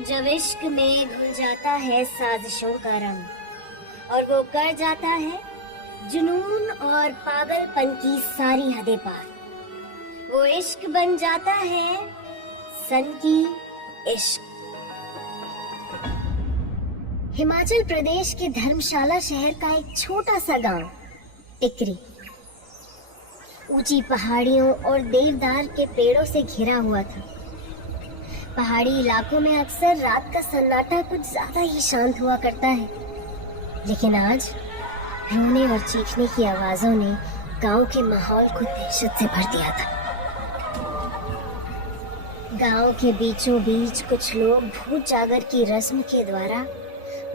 जब इश्क में घुल जाता है साजिशों का रंग और वो कर जाता है जुनून और पागलपन की सारी हदें पार, वो इश्क बन जाता है सन की इश्क। हिमाचल प्रदेश के धर्मशाला शहर का एक छोटा सा गांव टिकरी ऊंची पहाड़ियों और देवदार के पेड़ों से घिरा हुआ था। पहाड़ी इलाकों में अक्सर रात का सन्नाटा कुछ ज्यादा ही शांत हुआ करता है, लेकिन आज रोने और चीखने की आवाजों ने गांव के माहौल को दहशत से भर दिया था। गांव के बीचों बीच कुछ लोग भूत जागर की रस्म के द्वारा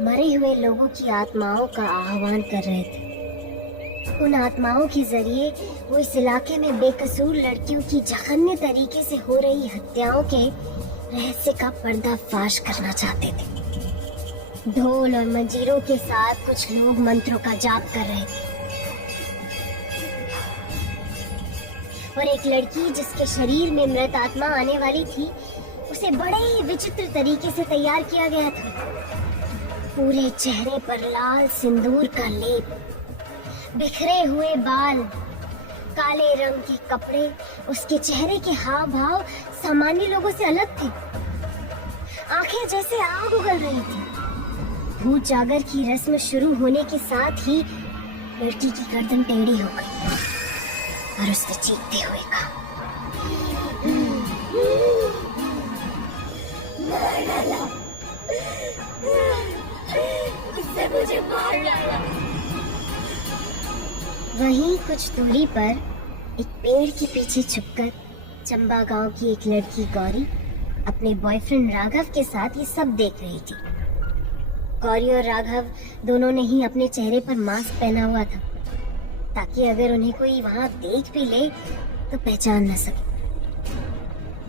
मरे हुए लोगों की आत्माओं का आह्वान कर रहे थे। उन आत्माओं के जरिए वो इस इलाके में बेकसूर लड़कियों की जघन्य तरीके से हो रही हत्याओं के रहस्य का पर्दाफाश करना चाहते थे। ढोल और मंजीरों के साथ कुछ लोग मंत्रों का जाप कर रहे थे और एक लड़की जिसके शरीर में मृत आत्मा आने वाली थी, उसे बड़े ही विचित्र तरीके से तैयार किया गया था। पूरे चेहरे पर लाल सिंदूर का लेप, बिखरे हुए बाल, काले रंग के कपड़े, उसके चेहरे के हाव भाव सामान्य लोगों से अलग थे। आंखें जैसे आग उगल रही थी। भूत जागर की रस्म शुरू होने के साथ ही लड़की की गर्दन टेढ़ी हो गई और उसने चीखते हुए कहा, मार डाला, उसने मुझे मार डाला। वहीं कुछ दूरी पर एक पेड़ के पीछे छुपकर चंबा गांव की एक लड़की गौरी अपने बॉयफ्रेंड राघव के साथ ये सब देख रही थी। गौरी और राघव दोनों ने ही अपने चेहरे पर मास्क पहना हुआ था, ताकि अगर उन्हें कोई वहां देख भी ले तो पहचान न सके।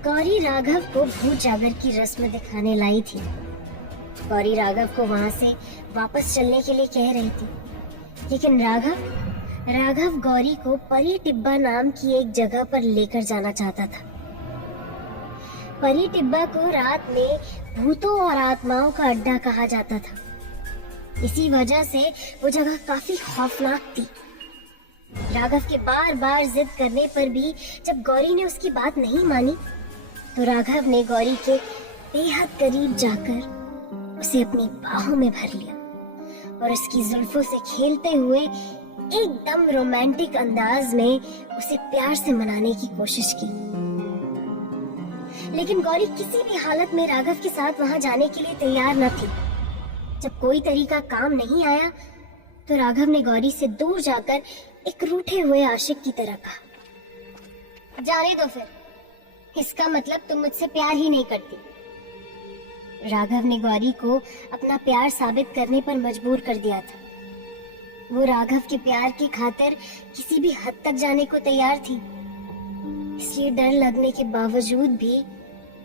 गौरी राघव को भूत जागर की रस्म दिखाने लाई थी। गौरी राघव को वहां से वापस चलने के लिए कह रही थी, लेकिन राघव गौरी को परी टिब्बा नाम की एक जगह पर लेकर जाना चाहता था। परी टिब्बा को रात में भूतों और आत्माओं का अड्डा कहा जाता था। इसी वजह से वो जगह काफी खौफनाक थी। राघव के बार बार जिद करने पर भी जब गौरी ने उसकी बात नहीं मानी, तो राघव ने गौरी के बेहद करीब जाकर उसे अपनी बाहों में भर लिया और उसकी जुल्फों से खेलते हुए एकदम रोमांटिक अंदाज में उसे प्यार से मनाने की कोशिश की। लेकिन गौरी किसी भी हालत में राघव के साथ वहां जाने के लिए तैयार न थी। जब कोई तरीका काम नहीं आया, तो राघव ने गौरी से दूर जाकर एक रूठे हुए आशिक की तरह कहा, जाने दो फिर, इसका मतलब तुम मुझसे प्यार ही नहीं करती। राघव ने गौरी को अपना प्यार साबित करने पर मजबूर कर दिया था। वो राघव के प्यार की खातिर किसी भी हद तक जाने को तैयार थी। इसलिए डर लगने के बावजूद भी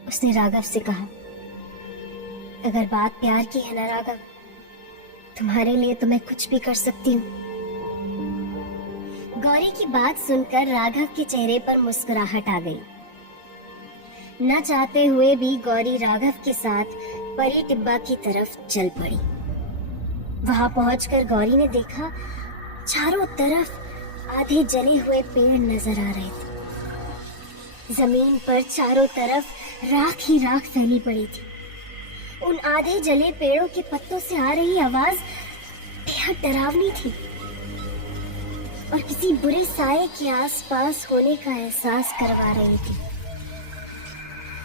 उसने राघव से कहा, अगर बात प्यार की है ना राघव, तुम्हारे लिए तो मैं कुछ भी कर सकती हूँ। गौरी की बात सुनकर राघव के चेहरे पर मुस्कुराहट आ गई। न चाहते हुए भी गौरी राघव के साथ परी टिब्बा की तरफ चल पड़ी। वहां पहुंचकर गौरी ने देखा, चारों तरफ आधे जले हुए पेड़ नजर आ रहे थे। जमीन पर चारों तरफ राख ही राख फैली पड़ी थी। उन आधे जले पेड़ों के पत्तों से आ रही आवाज बेहद डरावनी थी और किसी बुरे साए के आसपास होने का एहसास करवा रही थी।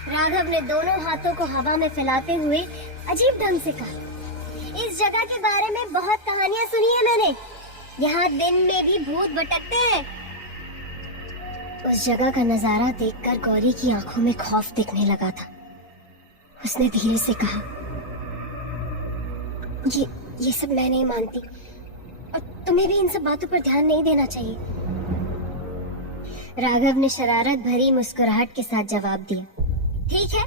राघव ने दोनों हाथों को हवा में फैलाते हुए अजीब ढंग से कहा, इस जगह के बारे में बहुत कहानियां सुनी है मैंने। यहाँ दिन में भी भूत भटकते हैं। उस जगह का नजारा देखकर गौरी की आंखों में खौफ दिखने लगा था। उसने धीरे से कहा, ये सब मैं नहीं मानती और तुम्हें भी इन सब बातों पर ध्यान नहीं देना चाहिए। राघव ने शरारत भरी मुस्कुराहट के साथ जवाब दिया, ठीक है,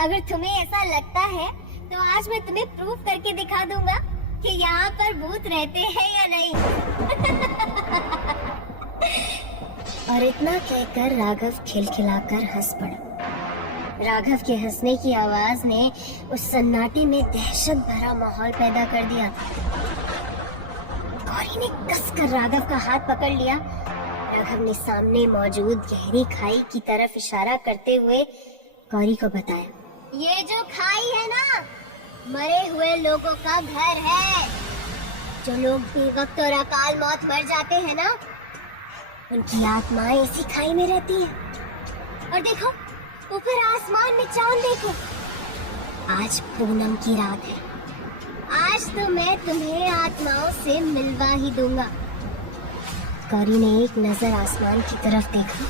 अगर तुम्हें ऐसा लगता है तो आज मैं तुम्हें प्रूव करके दिखा दूंगा कि यहाँ पर भूत रहते हैं या नहीं। और इतना कहकर राघव खिलखिलाकर हंस पड़ा। राघव के हंसने की आवाज ने उस सन्नाटे में दहशत भरा माहौल पैदा कर दिया। गौरी ने कसकर राघव का हाथ पकड़ लिया। राघव ने सामने मौजूद गहरी खाई की तरफ इशारा करते हुए गौरी को बताया, ये जो खाई है ना, मरे हुए लोगों का घर है। जो लोग बेवक्त और अकाल मौत मर जाते हैं ना, उनकी आत्माएं इसी खाई में रहती हैं। और देखो, ऊपर आसमान में चांद देखो। आज पूनम की रात है। आज तो मैं तुम्हें आत्माओं से मिलवा ही दूंगा। गौरी ने एक नजर आसमान की तरफ देखा।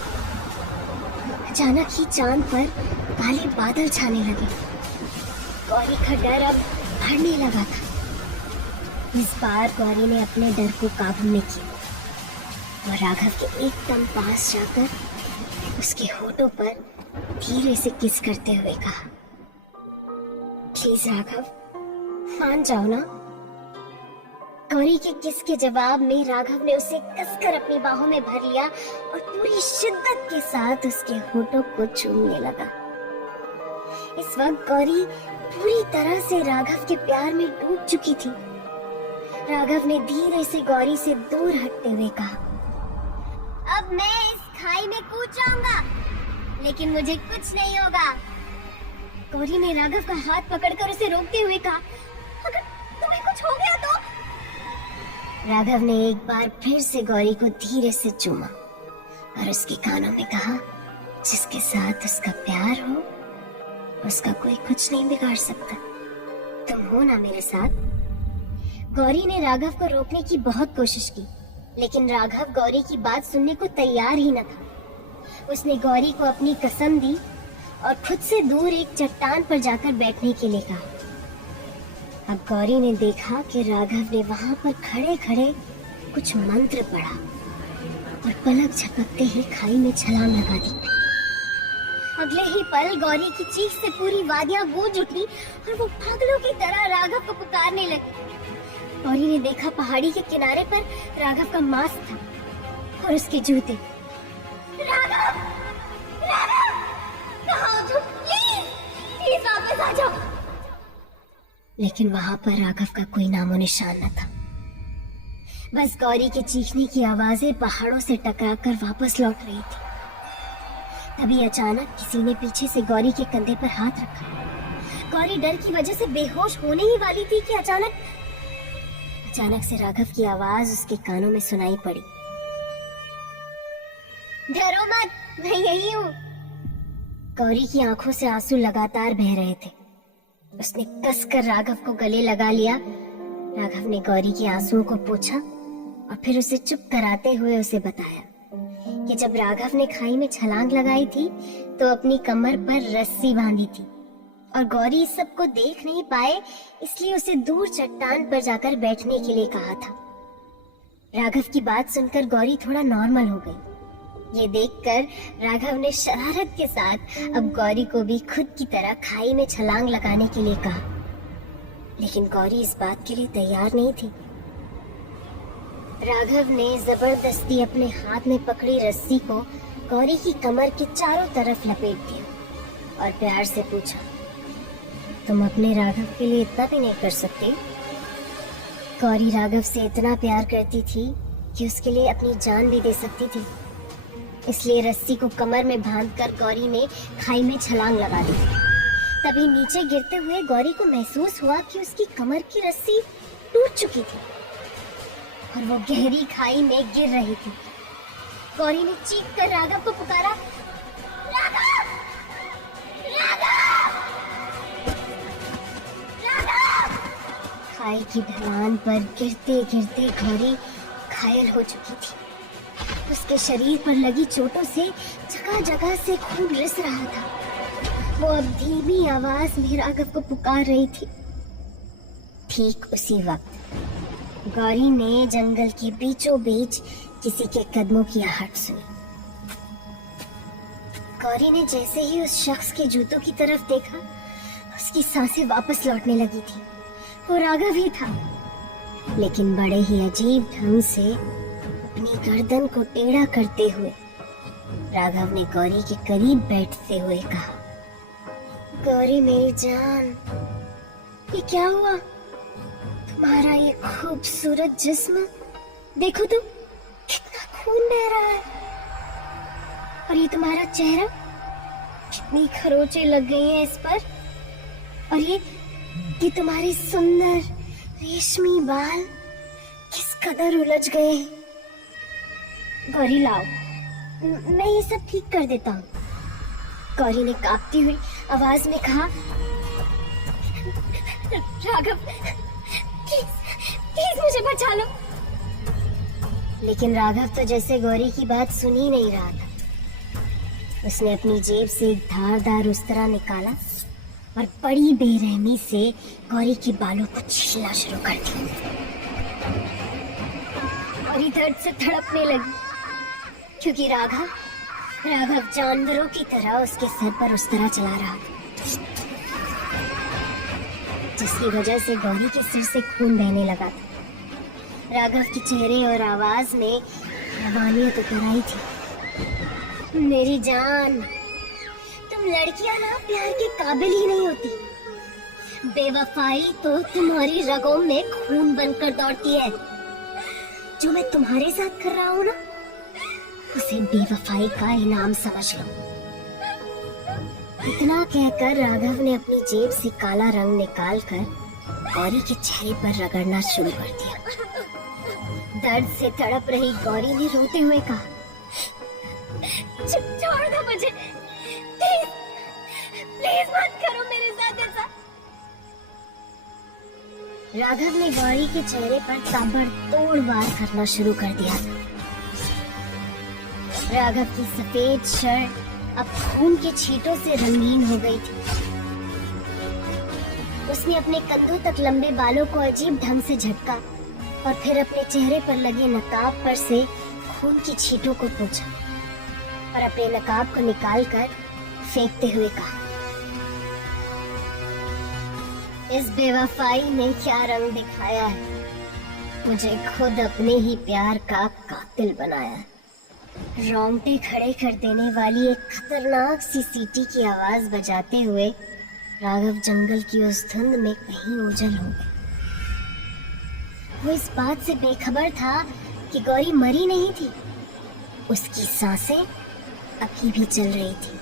अचानक ही चांद पर काले बादल छाने लगे। गौरी का डर अब बढ़ने लगा था। इस बार गौरी ने अपने डर को काबू में किया और राघव के एकदम पास जाकर उसके होठों पर धीरे से किस करते हुए कहा, प्लीज राघव, मान जाओ ना। गौरी के किस के जवाब में राघव ने उसे कसकर अपनी बाहों में भर लिया और पूरी शिद्दत के साथ उसके होठों को चूमने लगा। इस वक्त गौरी पूरी तरह से राघव के प्यार में डूब चुकी थी। राघव ने धीरे से गौरी से दूर हटते हुए कहा, अब मैं इस खाई में कूद जाऊंगा, लेकिन मुझे कुछ नहीं होगा। गौरी ने राघव का हाथ पकड़कर उसे रोकते हुए कहा, अगर तुम्हें कुछ हो गया तो? राघव ने एक बार फिर से गौरी को धीरे से चूमा और उसके कानों में कहा, जिसके साथ उसका प्यार हो, उसका कोई कुछ नहीं बिगाड़ सकता। तुम हो ना मेरे साथ? गौरी ने राघव को रोकने की बहुत कोशिश की, लेकिन राघव गौरी की बात सुनने को तैयार ही न था। उसने गौरी को अपनी कसम दी और खुद से दूर एक चट्टान पर जाकर बैठने के लिए कहा। अब गौरी ने देखा कि राघव ने वहां पर खड़े खड़े कुछ मंत्र पढ़ा और पलक झपकते ही खाई में छलांग लगा दी। अगले ही पल गौरी की चीख से पूरी वादियां गूंज उठी और वो पागलों की तरह राघव को पुकारने लगी। गौरी ने देखा पहाड़ी के किनारे पर राघव का मांस था और उसके जूते। राघव! राघव! कहाँ हो तुम? प्लीज वापस आ जाओ। लेकिन वहां पर राघव का कोई नामो निशान न था। बस गौरी के चीखने की आवाजें पहाड़ों से टकराकर वापस लौट रही थी। तभी अचानक किसी ने पीछे से गौरी के कंधे पर हाथ रखा। गौरी डर की वजह से बेहोश होने ही वाली थी कि अचानक से राघव की आवाज उसके कानों में सुनाई पड़ी, डरो मत, मैं यही हूँ। गौरी की आंखों से आंसू लगातार बह रहे थे। उसने कसकर राघव को गले लगा लिया। राघव ने गौरी के आंसुओं को पोंछा और फिर उसे चुप कराते हुए उसे बताया कि जब राघव ने खाई में छलांग लगाई थी तो अपनी कमर पर रस्सी बांधी थी और गौरी इस सब को देख नहीं पाए, इसलिए उसे दूर चट्टान पर जाकर बैठने के लिए कहा था। राघव की बात सुनकर गौरी थोड़ा नॉर्मल हो गई। ये देखकर राघव ने शरारत के साथ अब गौरी को भी खुद की तरह खाई में छलांग लगाने के लिए कहा, लेकिन गौरी इस बात के लिए तैयार नहीं थी। राघव ने जबरदस्ती अपने हाथ में पकड़ी रस्सी को गौरी की कमर के चारों तरफ लपेट दिया और प्यार से पूछा, तुम अपने राघव के लिए इतना भी नहीं कर सकती? गौरी राघव से इतना प्यार करती थी कि उसके लिए अपनी जान भी दे सकती थी। इसलिए रस्सी को कमर में बांधकर गौरी ने खाई में छलांग लगा दी। तभी नीचे गिरते हुए गौरी को महसूस हुआ कि उसकी कमर की रस्सी टूट चुकी थी और वो गहरी खाई में गिर रही थी। गौरी ने चीख कर राघव को पुकारा, राघव! राघव! राघव! खाई की ढलान पर गिरते गिरते गौरी घायल हो चुकी थी। उसके शरीर पर लगी चोटों से जगह जगह से खून रिस रहा था। वो अब धीमी आवाज में राघव को पुकार रही थी। ठीक उसी वक्त गौरी ने जंगल के बीचों बीच किसी के कदमों की आहट सुनी। गौरी ने जैसे ही उस शख्स के जूतों की तरफ देखा, उसकी सांसें वापस लौटने लगी थी। वो राघव ही था, लेकिन बड़े ही अजीब ढंग से अपनी गर्दन को टेढ़ा करते हुए राघव ने गौरी के करीब बैठते हुए कहा, गौरी मेरी जान, ये क्या हुआ? तुम्हारा ये खूबसूरत जिस्म देखो तो, कितना खून बह रहा है। और ये तुम्हारा चेहरा, कितनी खरोंचें लग गई हैं इस पर। और ये तुम्हारी सुंदर रेशमी बाल किस कदर उलझ गए हैं। गौरी लाओ, मैं ये सब ठीक कर देता हूँ। गौरी ने कांपती हुई आवाज में कहा, राघव प्लीज प्लीज मुझे बचा लो। लेकिन राघव तो जैसे गौरी की बात सुन ही नहीं रहा था। उसने अपनी जेब से एक धारदार उस्तरा निकाला और बड़ी बेरहमी से गौरी के बालों को छीलना शुरू कर दिया। गौरी दर्द से तड़पने लगी, क्योंकि राघव जानवरों की तरह उसके सर पर उस्तरा चला रहा था, जिसकी वजह से गौरी के सिर से खून बहने लगा था। राघव के चेहरे और आवाज में हैवानियत उतर आई थी। मेरी जान, तुम लड़कियां ना प्यार के काबिल ही नहीं होती। बेवफाई तो तुम्हारी रगों में खून बनकर दौड़ती है। जो मैं तुम्हारे साथ कर रहा हूँ ना, उसे बेवफाई का इनाम समझ लो। इतना कहकर राघव ने अपनी जेब से काला रंग निकालकर गौरी के चेहरे पर रगड़ना शुरू कर दिया। दर्द से तड़प रही गौरी ने रोते हुए कहा, छोड़ दो मुझे, प्लीज प्लीज मत करो मेरे साथ ऐसा। राघव ने गौरी के चेहरे पर ताबड़तोड़ वार करना शुरू कर दिया था। राघव की सफेद शर्ट अब खून के छींटों से रंगीन हो गई थी। उसने अपने कंधों तक लंबे बालों को अजीब ढंग से झटका और फिर अपने चेहरे पर लगे नकाब पर से खून की छींटों को पोंछा और अपने नकाब को निकालकर फेंकते हुए कहा, इस बेवफाई ने क्या रंग दिखाया है। मुझे खुद अपने ही प्यार का कातिल बनाया है। रोंगटे खड़े कर देने वाली एक खतरनाक सी सीटी की आवाज बजाते हुए राघव जंगल की उस धुंध में कहीं ओझल हो गए। वो इस बात से बेखबर था कि गौरी मरी नहीं थी। उसकी सांसें अभी भी चल रही थी।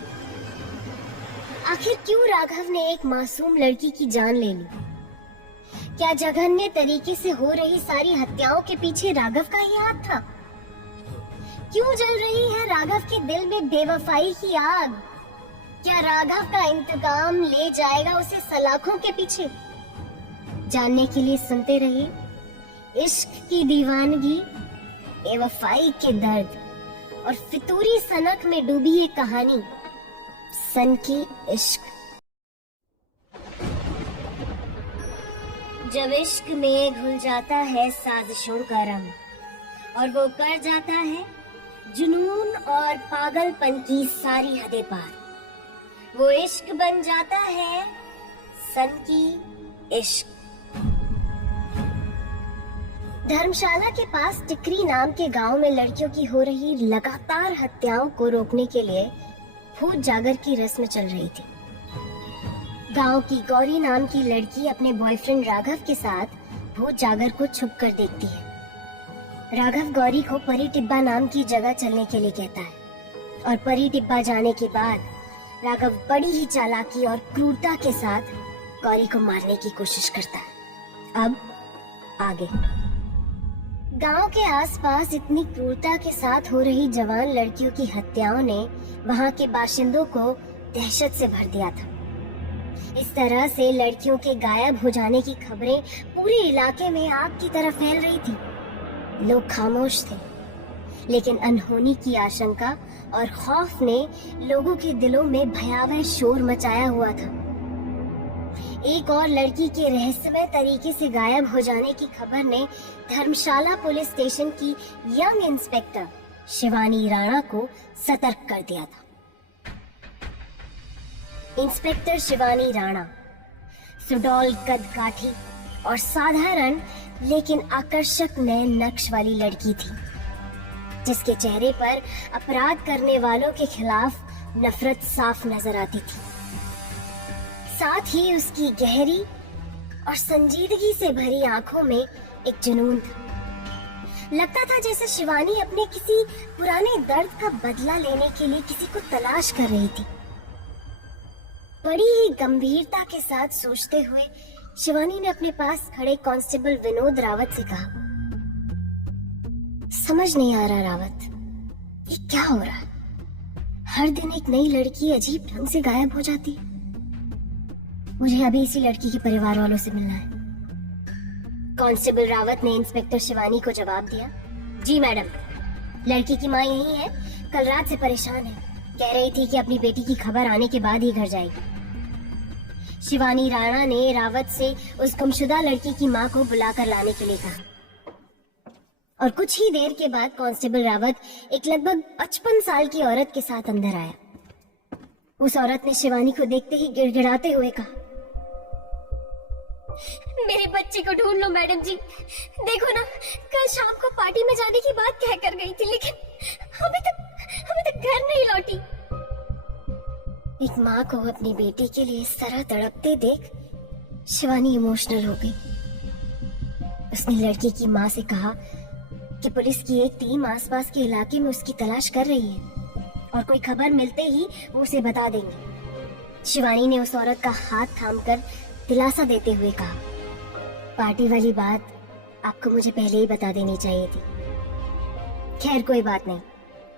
आखिर क्यों राघव ने एक मासूम लड़की की जान ले ली? क्या जघन्य तरीके से हो रही सारी हत्याओं के पीछे राघव का ही हाथ था? क्यों जल रही है राघव के दिल में बेवफाई की आग? क्या राघव का इंतकाम ले जाएगा उसे सलाखों के पीछे? जानने के लिए सुनते रहिए इश्क की दीवानगी, बेवफाई के दर्द और फितूरी सनक में डूबी ये कहानी, सन की इश्क। जब इश्क में घुल जाता है साजिशों का रंग और वो कर जाता है जुनून और पागलपन की सारी हदें पार, वो इश्क बन जाता है सन की इश्क। धर्मशाला के पास टिकरी नाम के गांव में लड़कियों की हो रही लगातार हत्याओं को रोकने के लिए भूत जागर की रस्म चल रही थी। गांव की गौरी नाम की लड़की अपने बॉयफ्रेंड राघव के साथ भूत जागर को छुप कर देखती है। राघव गौरी को परी टिब्बा नाम की जगह चलने के लिए कहता है और परी टिब्बा जाने के बाद राघव बड़ी ही चालाकी और क्रूरता के साथ गौरी को मारने की कोशिश करता है। अब आगे गांव के आसपास इतनी क्रूरता के साथ हो रही जवान लड़कियों की हत्याओं ने वहां के बाशिंदों को दहशत से भर दिया था। इस तरह से लड़कियों के गायब हो जाने की खबरें पूरे इलाके में आग की तरह फैल रही थी। लोग खामोश थे, लेकिन अनहोनी की आशंका और खौफ ने लोगों के दिलों में भयावह शोर मचाया हुआ था। एक और लड़की के रहस्यमय तरीके से गायब हो जाने की खबर ने धर्मशाला पुलिस स्टेशन की यंग इंस्पेक्टर शिवानी राणा को सतर्क कर दिया था। इंस्पेक्टर शिवानी राणा सुडौल कदकाठी और साधारण लेकिन आकर्षक नए नक्श वाली लड़की थी, जिसके चेहरे पर अपराध करने वालों के खिलाफ नफरत साफ नजर आती थी। साथ ही उसकी गहरी और संजीदगी से भरी आंखों में एक जुनून था। लगता था जैसे शिवानी अपने किसी पुराने दर्द का बदला लेने के लिए किसी को तलाश कर रही थी। बड़ी ही गंभीरता के साथ सोचते हुए शिवानी ने अपने पास खड़े कांस्टेबल विनोद रावत से कहा, समझ नहीं आ रहा रावत, ये क्या हो रहा है? हर दिन एक नई लड़की अजीब ढंग से गायब हो जाती है। मुझे अभी इसी लड़की के परिवार वालों से मिलना है। कांस्टेबल रावत ने इंस्पेक्टर शिवानी को जवाब दिया, जी मैडम, लड़की की माँ यही है, कल रात से परेशान है, कह रही थी कि अपनी बेटी की खबर आने के बाद ही घर जाएगी। शिवानी राणा ने रावत से उस गुमशुदा लड़की की माँ को बुलाकर लाने के लिए कहा और कुछ ही देर के बाद कांस्टेबल रावत एक लगभग 55 साल की औरत के साथ अंदर आया। उस औरत ने शिवानी को देखते ही गिड़गिड़ाते हुए कहा, मेरे बच्चे को ढूंढ लो मैडम जी। देखो ना, कल शाम को पार्टी में जाने की बात कह कर गई थी, लेकिन अभी तक घर नहीं लौटी। एक माँ को अपनी बेटी के लिए इस तरह तड़पते देख शिवानी इमोशनल हो गई। उसने लड़की की माँ से कहा कि पुलिस की एक टीम आसपास के इलाके में उसकी तलाश कर रही है और कोई खबर मिलते ही वो उसे बता देंगे। शिवानी ने उस औरत का हाथ थामकर दिलासा देते हुए कहा, पार्टी वाली बात आपको मुझे पहले ही बता देनी चाहिए थी। खैर कोई बात नहीं,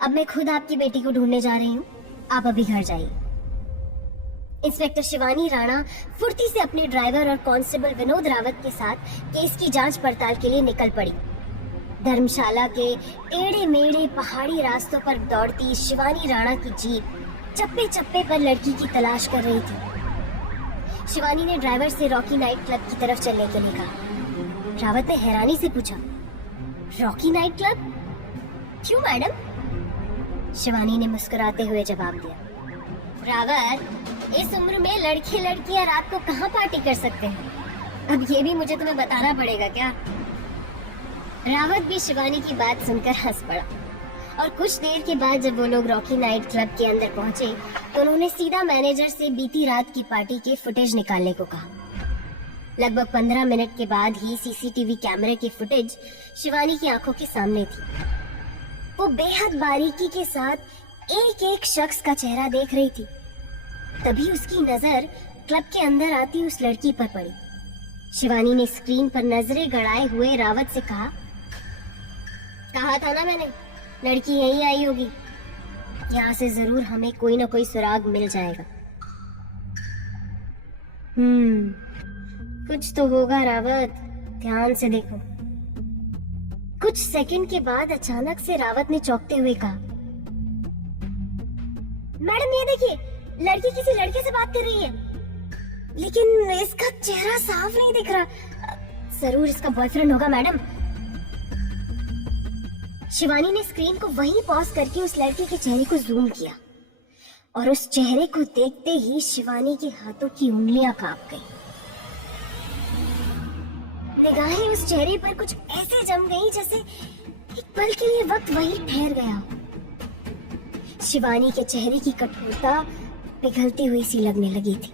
अब मैं खुद आपकी बेटी को ढूंढने जा रही हूँ, आप अभी घर जाइए। इंस्पेक्टर शिवानी राणा फुर्ती से अपने ड्राइवर और कांस्टेबल विनोद रावत के साथ केस की जांच पड़ताल के लिए निकल पड़ी। धर्मशाला के टेढ़े मेढ़े पहाड़ी रास्तों पर दौड़ती शिवानी राणा की जीप चप्पे चप्पे पर लड़की की तलाश कर रही थी। शिवानी ने ड्राइवर से रॉकी नाइट क्लब की तरफ चलने के लिए कहा। रावत ने हैरानी से पूछा, रॉकी नाइट क्लब? क्यों मैडम? शिवानी ने मुस्कुराते हुए जवाब दिया, रावत, इस उम्र में लड़के लड़कियां रात को कहाँ पार्टी कर सकते हैं? अब ये भी मुझे तुम्हें बताना पड़ेगा क्या? रावत भी शिवानी की बात सुनकर हंस पड़ा और कुछ देर के बाद जब वो लोग रॉकी नाइट क्लब के अंदर पहुंचे तो उन्होंने सीधा मैनेजर से बीती रात की पार्टी के फुटेज निकालने को कहा। लगभग 15 मिनट के बाद ही सीसीटीवी कैमरे की फुटेज शिवानी की आंखों के सामने थी। वो बेहद बारीकी के साथ एक एक शख्स का चेहरा देख रही थी। तभी उसकी नजर क्लब के अंदर आती उस लड़की पर पड़ी। शिवानी ने स्क्रीन पर नजरें गड़ाए हुए रावत से कहा था ना मैंने, लड़की यहीं आई होगी, यहाँ से जरूर हमें कोई ना कोई सुराग मिल जाएगा। कुछ तो होगा रावत, ध्यान से देखो। कुछ सेकंड के बाद अचानक से रावत ने चौंकते हुए कहा, मैडम ये देखिए, लड़की किसी लड़के से बात कर रही है, लेकिन इसका चेहरा साफ नहीं दिख रहा। जरूर इसका बॉयफ्रेंड होगा मैडम। शिवानी ने स्क्रीन को वहीं पॉज करके उस लड़के के चेहरे को जूम किया और उस चेहरे को देखते ही शिवानी के हाथों की उंगलियां कांप गईं। निगाहें उस चेहरे पर कुछ ऐसे जम गईं जैसे एक पल के लिए वक्त वहीं ठहर गया हो। शिवानी के चेहरे की कठोरता पिघलती हुई सी लगने लगी थी।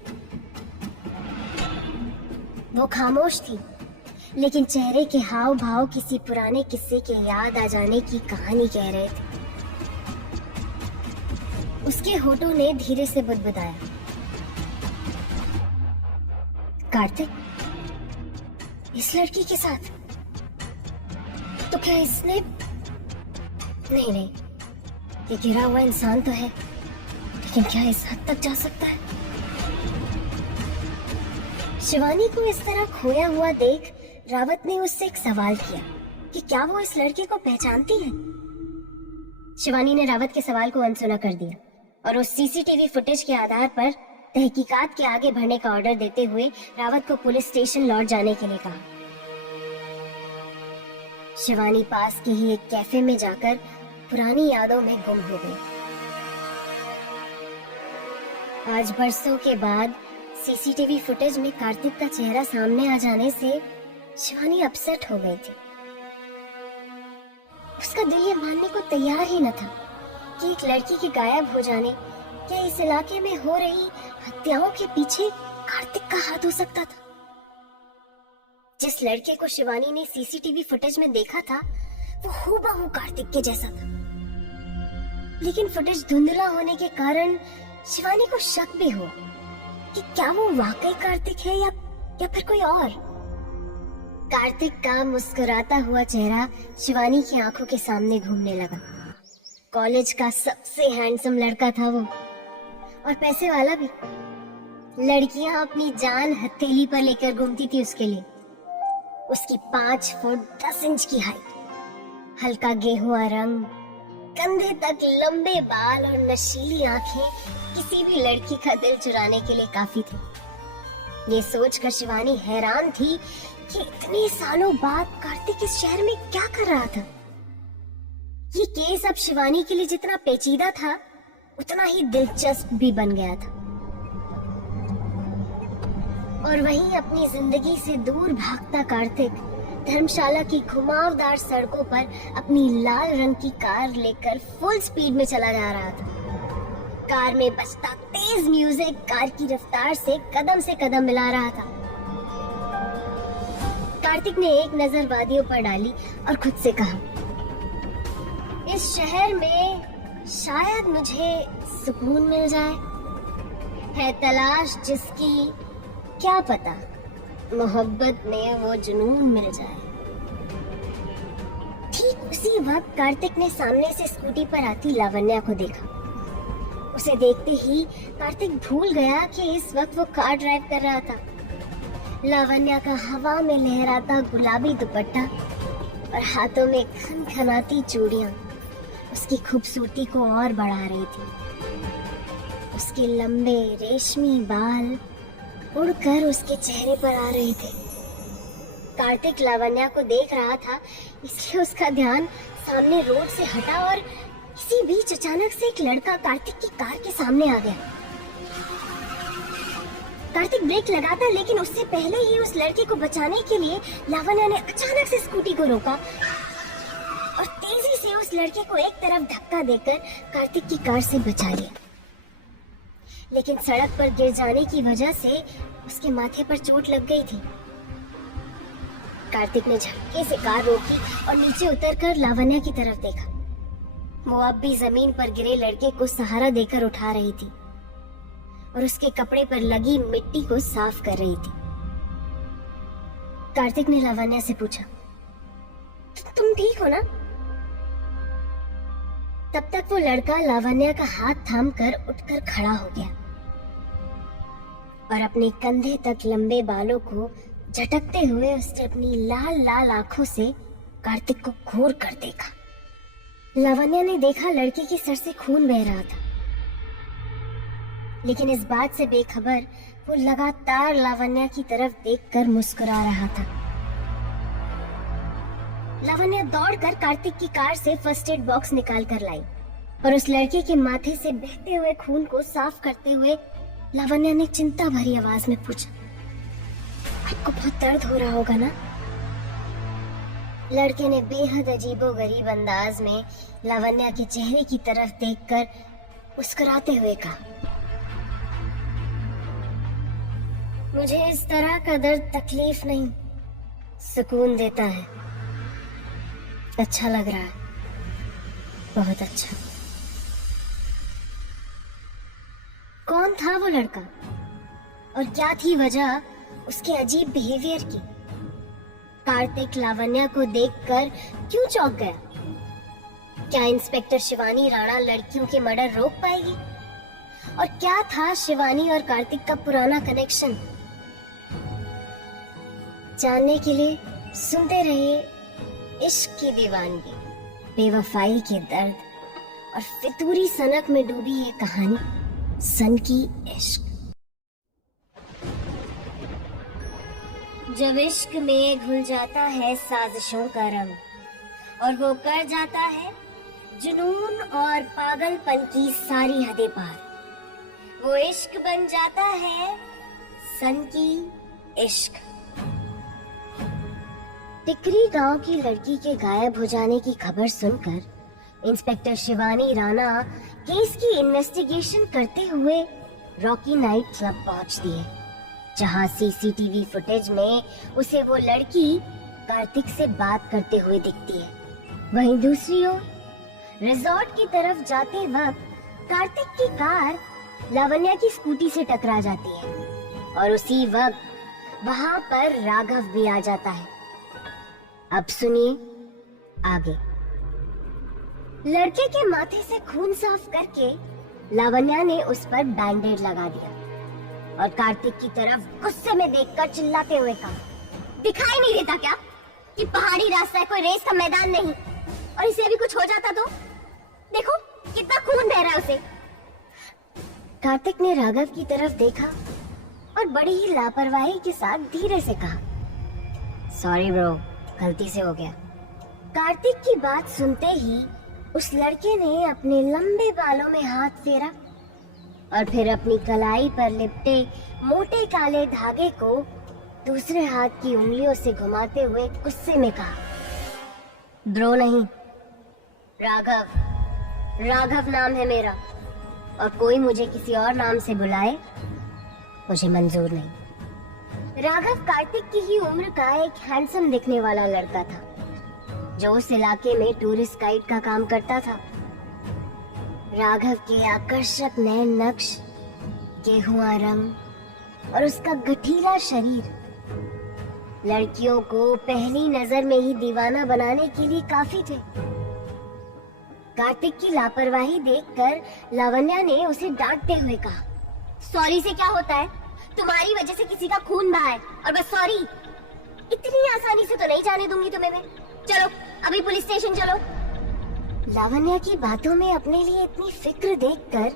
वो खामोश थी, लेकिन चेहरे के हाव भाव किसी पुराने किस्से के याद आ जाने की कहानी कह रहे थे। उसके होठों ने धीरे से बुदबुदाया, कार्तिक, इस लड़की के साथ? तो क्या इसने? नहीं, ये गिरा हुआ इंसान तो है, लेकिन क्या इस हद तक जा सकता है? शिवानी को इस तरह खोया हुआ देख रावत ने उससे एक सवाल किया कि क्या वो इस लड़के को पहचानती है। शिवानी ने रावत के सवाल को अनसुना कर दिया और उस सीसीटीवी फुटेज के आधार पर तहकीकात के आगे बढ़ने का ऑर्डर देते हुए रावत को पुलिस स्टेशन लौट जाने के लिए कहा। शिवानी पास के ही एक कैफे में जाकर पुरानी यादों में गुम हो गई। आज बरसों के बाद सीसीटीवी फुटेज में कार्तिक का चेहरा सामने आ जाने से शिवानी अपसेट हो गई थी। उसका दिल ये मानने को तैयार ही न था कि एक लड़की के गायब हो जाने या इस इलाके में हो रही हत्याओं के पीछे कार्तिक का हाथ हो सकता था? जिस लड़के को शिवानी ने सीसीटीवी फुटेज में देखा था वो हूबहू कार्तिक के जैसा था, लेकिन फुटेज धुंधला होने के कारण शिवानी को शक भी हुआ कि क्या वो वाकई कार्तिक है या फिर कोई और। कार्तिक का मुस्कुराता हुआ चेहरा शिवानी की आंखों के सामने घूमने लगा। कॉलेज का सबसे हैंडसम लड़का था वो, और पैसे वाला भी। लड़कियां अपनी जान हथेली पर लेकर घूमती थी उसके लिए। उसकी 5 फुट 10 इंच की हाइट, हल्का गेहुआ रंग, कंधे तक लंबे बाल और नशीली आंखें किसी भी लड़की का दिल चुराने के लिए काफी थी। ये सोचकर शिवानी हैरान थी कि इतने सालों बाद कार्तिक इस शहर में क्या कर रहा था। ये केस अब शिवानी के लिए जितना पेचीदा था उतना ही दिलचस्प भी बन गया था। और वहीं अपनी जिंदगी से दूर भागता कार्तिक धर्मशाला की घुमावदार सड़कों पर अपनी लाल रंग की कार लेकर फुल स्पीड में चला जा रहा था। कार में बजता तेज म्यूजिक कार की रफ्तार से कदम मिला रहा था। कार्तिक ने एक नजर वादियों पर डाली और खुद से कहा, इस शहर में शायद मुझे सुकून मिल जाए। है तलाश जिसकी, क्या पता मोहब्बत में वो जुनून मिल जाए। ठीक उसी वक्त कार्तिक ने सामने से स्कूटी पर आती लावण्या को देखा। उसे देखते ही कार्तिक भूल गया कि इस वक्त वो कार ड्राइव कर रहा था। लावण्या का हवा में लहराता गुलाबी दुपट्टा और हाथों में खनखनाती चूड़ियां उसकी खूबसूरती को और बढ़ा रही थी। उसके लंबे रेशमी बाल उड़कर उसके चेहरे पर आ रहे थे। कार्तिक लावण्या को देख रहा था, इसलिए उसका ध्यान सामने रोड से हटा और इसी बीच अचानक से एक लड़का कार्तिक की कार के सामने आ गया। कार्तिक ब्रेक लगाता, लेकिन उससे पहले ही उस लड़के को बचाने के लिए लावण्या ने अचानक से स्कूटी को रोका और तेजी से उस लड़के को एक तरफ धक्का देकर कार्तिक की कार से बचा लिया। लेकिन सड़क पर गिर जाने की वजह से उसके माथे पर चोट लग गई थी। कार्तिक ने झटके से कार रोकी और नीचे उतरकर लावण्या की तरफ देखा। वो अब भी जमीन पर गिरे लड़के को सहारा देकर उठा रही थी और उसके कपड़े पर लगी मिट्टी को साफ कर रही थी। कार्तिक ने लावण्या से पूछा, तुम ठीक हो ना? तब तक वो लड़का लावण्या का हाथ थामकर उठकर खड़ा हो गया और अपने कंधे तक लंबे बालों को झटकते हुए उसने अपनी लाल लाल आंखों से कार्तिक को घूर कर देखा। लावण्या ने देखा लड़के के सर से खून बह रहा था, लेकिन इस बात से बेखबर वो लगातार लावण्या की तरफ देखकर मुस्कुरा रहा था। लावण्या दौड़कर कार्तिक की कार से फर्स्ट एड बॉक्स निकाल कर लाई और उस लड़के के माथे से बहते हुए खून को साफ करते हुए लावण्या ने चिंता भरी आवाज में पूछा, आपको बहुत दर्द हो रहा होगा ना? लड़के ने बेहद अजीबोगरीब अंदाज में लावण्या के चेहरे की तरफ देखकर मुस्कुराते हुए कहा, मुझे इस तरह का दर्द तकलीफ नहीं, सुकून देता है। अच्छा लग रहा है, बहुत अच्छा। कौन था वो लड़का और क्या थी वजह उसके अजीब बिहेवियर की? कार्तिक लावण्या को देखकर क्यों चौंक गया? क्या इंस्पेक्टर शिवानी राणा लड़कियों के मर्डर रोक पाएगी? और क्या था शिवानी और कार्तिक का पुराना कनेक्शन? जानने के लिए सुनते रहिए इश्क की दीवानगी, बेवफाई के दर्द और फितूरी सनक में डूबी ये कहानी, सन की इश्क। जब इश्क में घुल जाता है साजिशों का रंग और वो कर जाता है जुनून और पागलपन की सारी हदें पार, वो इश्क बन जाता है सन की इश्क। टिकरी गांव की लड़की के गायब हो जाने की खबर सुनकर इंस्पेक्टर शिवानी राणा केस की इन्वेस्टिगेशन करते हुए रॉकी नाइट क्लब पहुंच दिए। जहां सीसीटीवी फुटेज में उसे वो लड़की कार्तिक से बात करते हुए दिखती है। वहीं दूसरी ओर रिजॉर्ट की तरफ जाते वक्त कार्तिक की कार लावण्या की स्कूटी से टकरा जाती है और उसी वक्त वहां पर राघव भी आ जाता है। अब सुनिए आगे। लड़के के माथे से खून साफ करके लावण्या ने उस पर बैंडेड लगा दिया और कार्तिक की तरफ गुस्से में देखकर चिल्लाते हुए कहा, दिखाई नहीं देता क्या कि पहाड़ी रास्ता है, कोई रेस का मैदान नहीं, और इसे अभी कुछ हो जाता तो देखो कितना खून बह रहा है उसे। कार्तिक ने राघव की तरफ देखा और बड़ी ही लापरवाही के साथ धीरे से कहा, सॉरी ब्रो, गलती से हो गया। कार्तिक की बात सुनते ही उस लड़के ने अपने लंबे बालों में हाथ फेरा और फिर अपनी कलाई पर लिपटे मोटे काले धागे को दूसरे हाथ की उंगलियों से घुमाते हुए गुस्से में कहा, ब्रो नहीं, राघव, राघव नाम है मेरा, और कोई मुझे किसी और नाम से बुलाए मुझे मंजूर नहीं। राघव कार्तिक की ही उम्र का एक हैंडसम दिखने वाला लड़का था जो उस इलाके में टूरिस्ट गाइड का काम करता था। राघव के आकर्षक नए नक्श, गेहुआ रंग और उसका गठीला शरीर लड़कियों को पहली नजर में ही दीवाना बनाने के लिए काफी थे। कार्तिक की लापरवाही देखकर लावण्या ने उसे डांटते हुए कहा, सॉरी से क्या होता है, तुम्हारी वजह से किसी का खून बहा है और बस सॉरी। इतनी आसानी से तो नहीं जाने दूंगी तुम्हें मैं, चलो अभी पुलिस स्टेशन चलो। लावण्या की बातों में अपने लिए इतनी फिक्र देखकर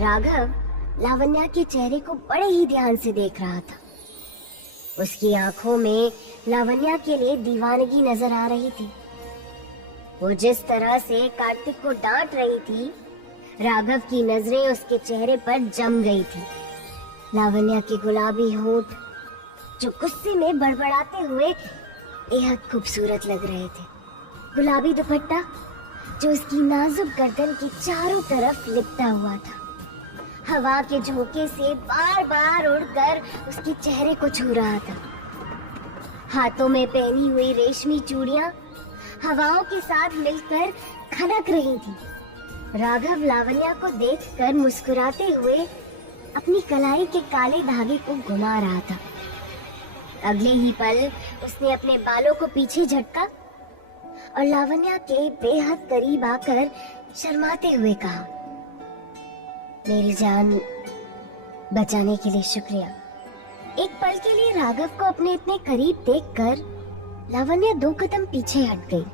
राघव लावण्या के चेहरे को बड़े ही ध्यान से देख रहा था। उसकी आंखों में लावण्या के लिए दीवानगी नजर आ रही थी। वो जिस तरह से कार्तिक को डांट रही थी, राघव की नजरें उसके चेहरे पर जम गई थी। लावण्या के गुलाबी होंठ जो गुस्से में बड़बड़ाते हुए बेहद खूबसूरत लग रहे थे, गुलाबी दुपट्टा जो उसकी नाजुक गर्दन के चारों तरफ लिपटा हुआ था, हवा के झोंके से बार बार उड़कर उसके चेहरे को छू रहा था। हाथों में पहनी हुई रेशमी चूड़ियां हवाओं के साथ मिलकर खनक रही थी। राघव लावण्या को देखकर मुस्कुराते हुए अपनी कलाई के काले धागे को घुमा रहा था। अगले ही पल उसने अपने बालों को पीछे झटका और लावण्या के बेहद करीब आकर शर्माते हुए कहा, मेरी जान बचाने के लिए शुक्रिया। एक पल के लिए राघव को अपने इतने करीब देखकर लावण्या 2 कदम पीछे हट गई।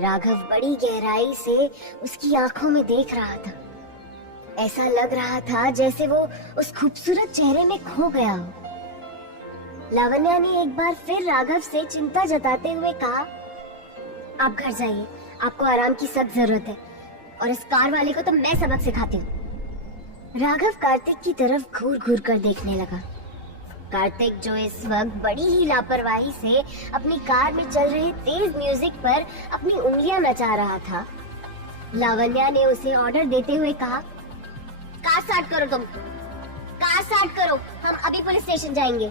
राघव बड़ी गहराई से उसकी आंखों में देख रहा था। ऐसा लग रहा था जैसे वो उस खूबसूरत चेहरे में खो गया हो। लावण्या ने एक बार फिर राघव से चिंता जताते हुए कहा, आप घर जाइए, आपको आराम की सख्त जरूरत है और इस कार वाले को तो मैं सबक सिखाती हूँ। राघव कार्तिक की तरफ घूर घूर कर देखने लगा। कार्तिक जो इस वक्त बड़ी ही लापरवाही से अपनी कार में चल रहे तेज म्यूजिक पर अपनी उंगलियां नचा रहा था। लावण्या ने उसे ऑर्डर देते हुए कहा, कार स्टार्ट करो, तुम कार स्टार्ट करो, हम अभी पुलिस स्टेशन जाएंगे।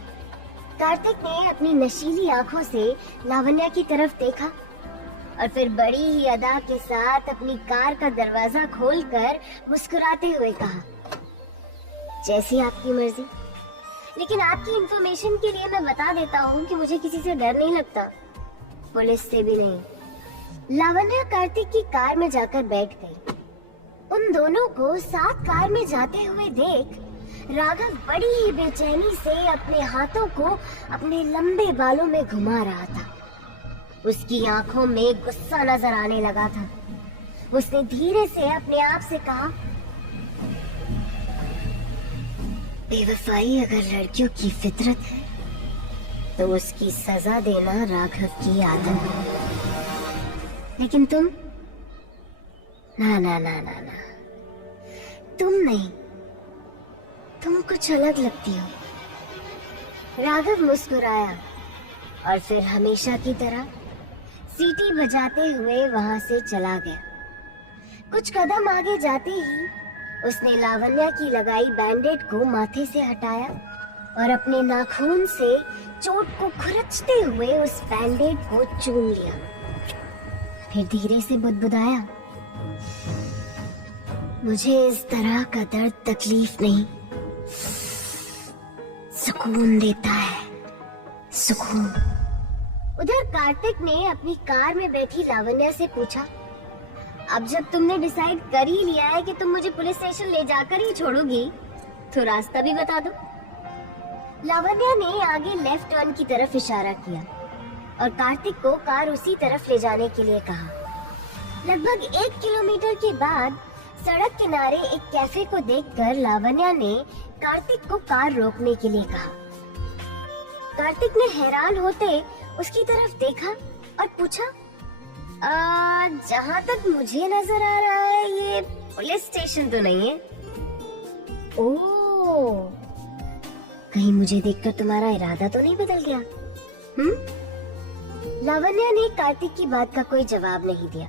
कार्तिक ने अपनी नशीली आंखों से लावण्या की तरफ देखा और फिर बड़ी ही अदा के साथ अपनी कार का दरवाजा खोलकर मुस्कुराते हुए कहा, जैसी आपकी मर्जी, लेकिन आपकी इंफॉर्मेशन के लिए मैं बता देता हूँ कि मुझे किसी से डर नहीं लगता, पुलिस से भी नहीं। लावण्या कार्तिक की कार में जाकर बैठ गई। उन दोनों को साथ कार में जाते हुए देख राघव बड़ी ही बेचैनी से अपने हाथों को अपने लंबे बालों में घुमा रहा था। उसकी आंखों में गुस्सा नजर आने लगा था। उसने धीरे से अपने आप से कहा, बेवफाई अगर लड़कियों की फितरत है तो उसकी सजा देना राघव की आदत है, लेकिन तुम ना ना ना ना ना, तुम नहीं, तुम कुछ अलग लगती हो। राघव मुस्कुराया और फिर हमेशा की तरह सीटी बजाते हुए वहां से चला गया। कुछ कदम आगे जाते ही उसने लावण्या की लगाई बैंडेड को माथे से हटाया और अपने नाखून से चोट को खुरचते हुए उस बैंडेड को चूम लिया। फिर धीरे से बुदबुदाया, मुझे इस तरह का दर्द तकलीफ नहीं, सुकून देता है, सुकून। उधर कार्तिक ने अपनी कार में बैठी लावण्या से पूछा, अब जब तुमने डिसाइड कर ही लिया है कि तुम मुझे पुलिस स्टेशन ले जाकर ही छोड़ोगी, तो रास्ता भी बता दो। लावण्या ने आगे लेफ्ट टर्न की तरफ इशारा किया और कार्तिक को कार उसी तरफ ले जाने के लिए कहा। लगभग 1 किलोमीटर के बाद सड़क किनारे एक कैफे को देखकर लावण्या ने कार्तिक को कार रोकने के लिए कहा। कार्तिक ने हैरान होते उसकी तरफ देखा और पूछा, जहाँ तक मुझे नजर आ रहा है ये पुलिस स्टेशन तो नहीं है। ओह, कहीं मुझे देखकर तुम्हारा इरादा तो नहीं बदल गया? लावण्या ने कार्तिक की बात का कोई जवाब नहीं दिया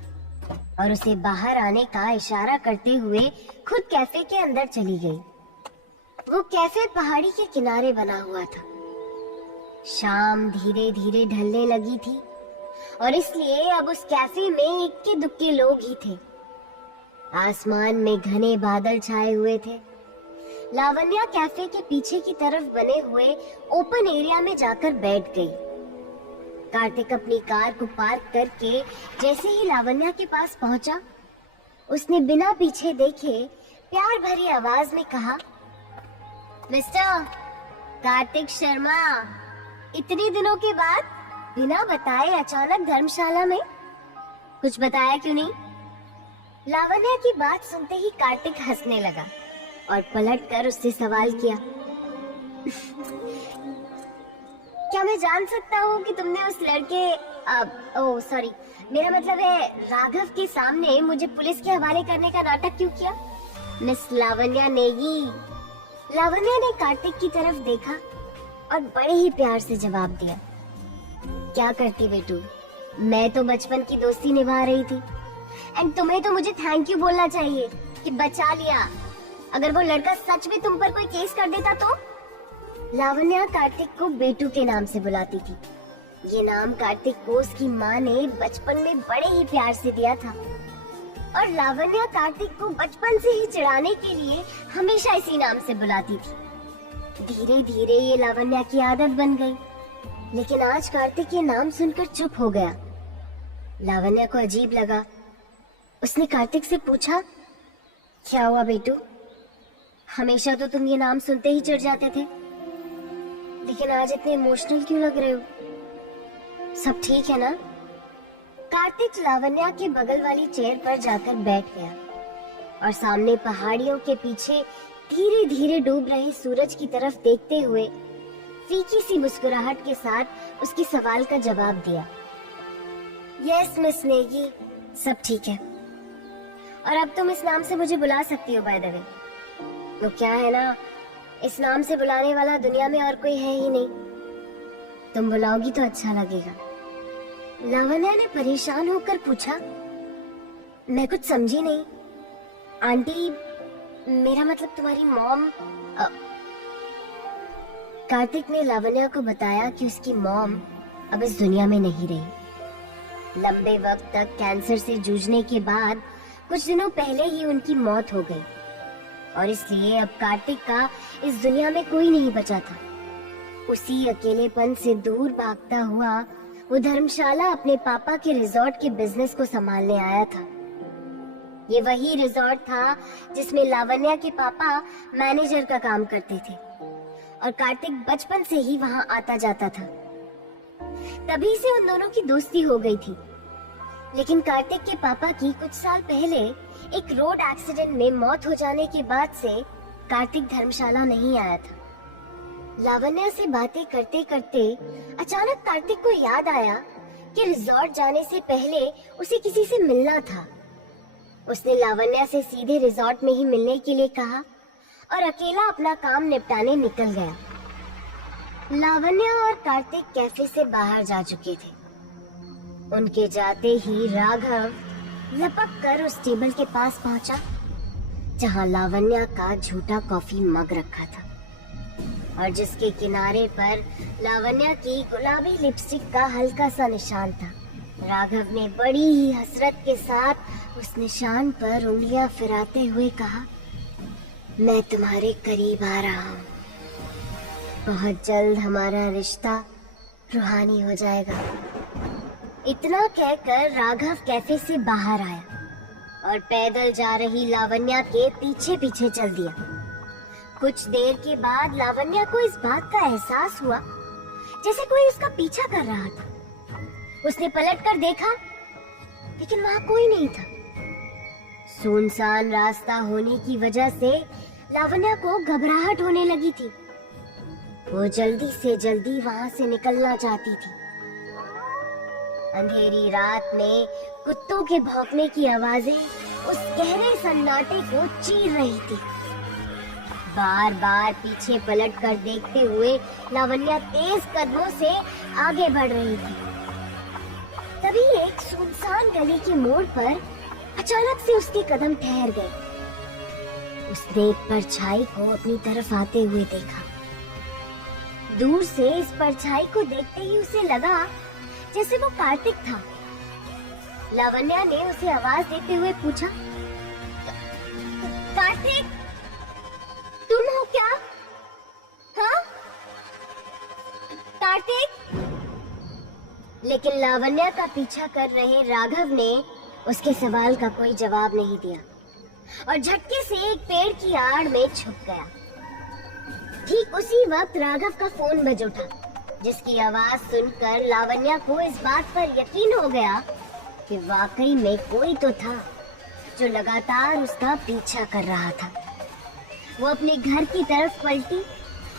और उसे बाहर आने का इशारा करते हुए खुद कैफे के अंदर चली गई। वो कैफे पहाड़ी के किनारे बना हुआ था। शाम धीरे धीरे ढलने लगी थी और इसलिए अब उस कैफे में इक्के दुक्के लोग ही थे। आसमान में घने बादल छाए हुए थे। लावण्या कैफे के पीछे की तरफ बने हुए ओपन एरिया में जाकर बैठ गई। कार्तिक अपनी कार को पार्क करके जैसे ही लावण्या के पास पहुंचा, उसने बिना पीछे देखे प्यार भरी आवाज में कहा, मिस्टर कार्तिक शर्मा, इतने दिनों के बाद बिना बताए अचानक धर्मशाला में, कुछ बताया क्यों नहीं? लावण्या की बात सुनते ही कार्तिक हंसने लगा और पलटकर उससे सवाल किया, क्या मैं जान सकता हूँ कि तुमने उस लड़के ओह सॉरी, मेरा मतलब है राघव के सामने मुझे पुलिस के हवाले करने का नाटक क्यों किया? मिस लावण्या नेगी। लावण्या ने कार्तिक की तरफ देखा और बड़े ही प्यार से जवाब दिया, क्या करती बेटू, मैं तो बचपन की दोस्ती निभा रही थी। एंड तुम्हें तो मुझे थैंक यू बोलना चाहिए कि बचा लिया। अगर वो लड़का सच में तुम पर कोई केस कर देता तो? लावण्या कार्तिक को बेटू के नाम से बुलाती थी। ये नाम कार्तिक को उसकी माँ ने बचपन में बड़े ही प्यार से दिया था और लावण्या कार्तिक को बचपन से ही चिढ़ाने के लिए हमेशा इसी नाम से बुलाती थी। धीरे धीरे ये लावण्या की आदत बन गई, लेकिन आज कार्तिक ये नाम सुनकर चुप हो गया। लावण्या को अजीब लगा। उसने कार्तिक से पूछा, क्या हुआ बेटू, हमेशा तो तुम ये नाम सुनते ही चिढ़ जाते थे, लेकिन आज इतने इमोशनल क्यों लग रहे हो? सब ठीक है ना? कार्तिक लावण्या के बगल वाली चेयर पर जाकर बैठ गया और सामने पहाड़ियों के पीछे धीरे धीरे डूब रहे सूरज की तरफ देखते हुए फीकी सी मुस्कुराहट के साथ उसके सवाल का जवाब दिया, यस मिस नेगी, सब ठीक है और अब तुम इस नाम से मुझे बुला सकती हो। बाय द वे, तो क्या है ना, इस नाम से बुलाने वाला दुनिया में और कोई है ही नहीं। तुम बुलाओगी तो अच्छा लगेगा। लावण्या ने परेशान होकर पूछा, मैं कुछ समझी नहीं। आंटी, मेरा मतलब तुम्हारी मॉम। कार्तिक ने लावण्या को बताया कि उसकी मॉम अब इस दुनिया में नहीं रही। लंबे वक्त तक कैंसर से जूझने के बाद कुछ दिनों पहले ही उनकी मौत हो गई और इसलिए अब कार्तिक का इस दुनिया में कोई नहीं बचा था। उसी अकेलेपन से दूर भागता हुआ वो धर्मशाला अपने पापा के रिजॉर्ट के बिजनेस को संभालने आया था। ये वही रिजॉर्ट था जिसमें लावण्या के पापा मैनेजर का काम करते थे और कार्तिक बचपन से ही वहां आता जाता था। तभी से उन दोनों की दोस्ती हो गई थी। लेकिन कार्तिक के पापा की कुछ साल पहले एक रोड एक्सीडेंट में मौत हो जाने के बाद से कार्तिक धर्मशाला नहीं आया था। लावण्या से बातें करते करते अचानक कार्तिक को याद आया कि रिजॉर्ट जाने से पहले उसे किसी से मिलना था। उसने लावण्या से सीधे रिजॉर्ट में ही मिलने के लिए कहा और अकेला अपना काम निपटाने निकल गया। लावण्या और कार्तिक कैफे से बाहर जा चुके थे। उनके जाते ही राघव लपक कर उस टेबल के पास पहुंचा जहां लावण्या का झूठा कॉफी मग रखा था। और जिसके किनारे पर लावण्या की गुलाबी लिपस्टिक का हल्का सा निशान था। राघव ने बड़ी ही हसरत के साथ उस निशान पर उंगलियां फिराते हुए कहा, मैं तुम्हारे करीब आ रहा हूँ। बहुत जल्द हमारा रिश्ता रूहानी हो जाएगा। इतना कहकर राघव कैफे से बाहर आया और पैदल जा रही लावण्या के पीछे पीछे चल दिया। कुछ देर के बाद लावण्या को इस बात का एहसास हुआ जैसे कोई उसका पीछा कर रहा था। उसने पलटकर देखा, लेकिन वहां कोई नहीं था। सुनसान रास्ता होने की वजह से लावण्या को घबराहट होने लगी थी। वो जल्दी से जल्दी वहां से निकलना चाहती थी। अंधेरी रात में कुत्तों के भौंकने की आवाजें उस गहरे सन्नाटे को चीर रही थी। बार बार पीछे पलट कर देखते हुए लावण्या तेज कदमों से आगे बढ़ रही थी। तभी एक सुनसान गली के मोड़ पर अचानक से उसके कदम ठहर गए। उसने एक परछाई को अपनी तरफ आते हुए देखा। दूर से इस परछाई को देखते ही उसे लगा जैसे वो कार्तिक था। लावण्या ने उसे आवाज देते हुए पूछा, कार्तिक, तुम हो क्या? हाँ? कार्तिक? लेकिन लावण्या का पीछा कर रहे राघव ने उसके सवाल का कोई जवाब नहीं दिया और झटके से एक पेड़ की आड़ में छुप गया। ठीक उसी वक्त राघव का फोन बज उठा, जिसकी आवाज सुनकर लावण्या को इस बात पर यकीन हो गया कि वाकई में कोई तो था जो लगातार उसका पीछा कर रहा था। वो अपने घर की तरफ पलटी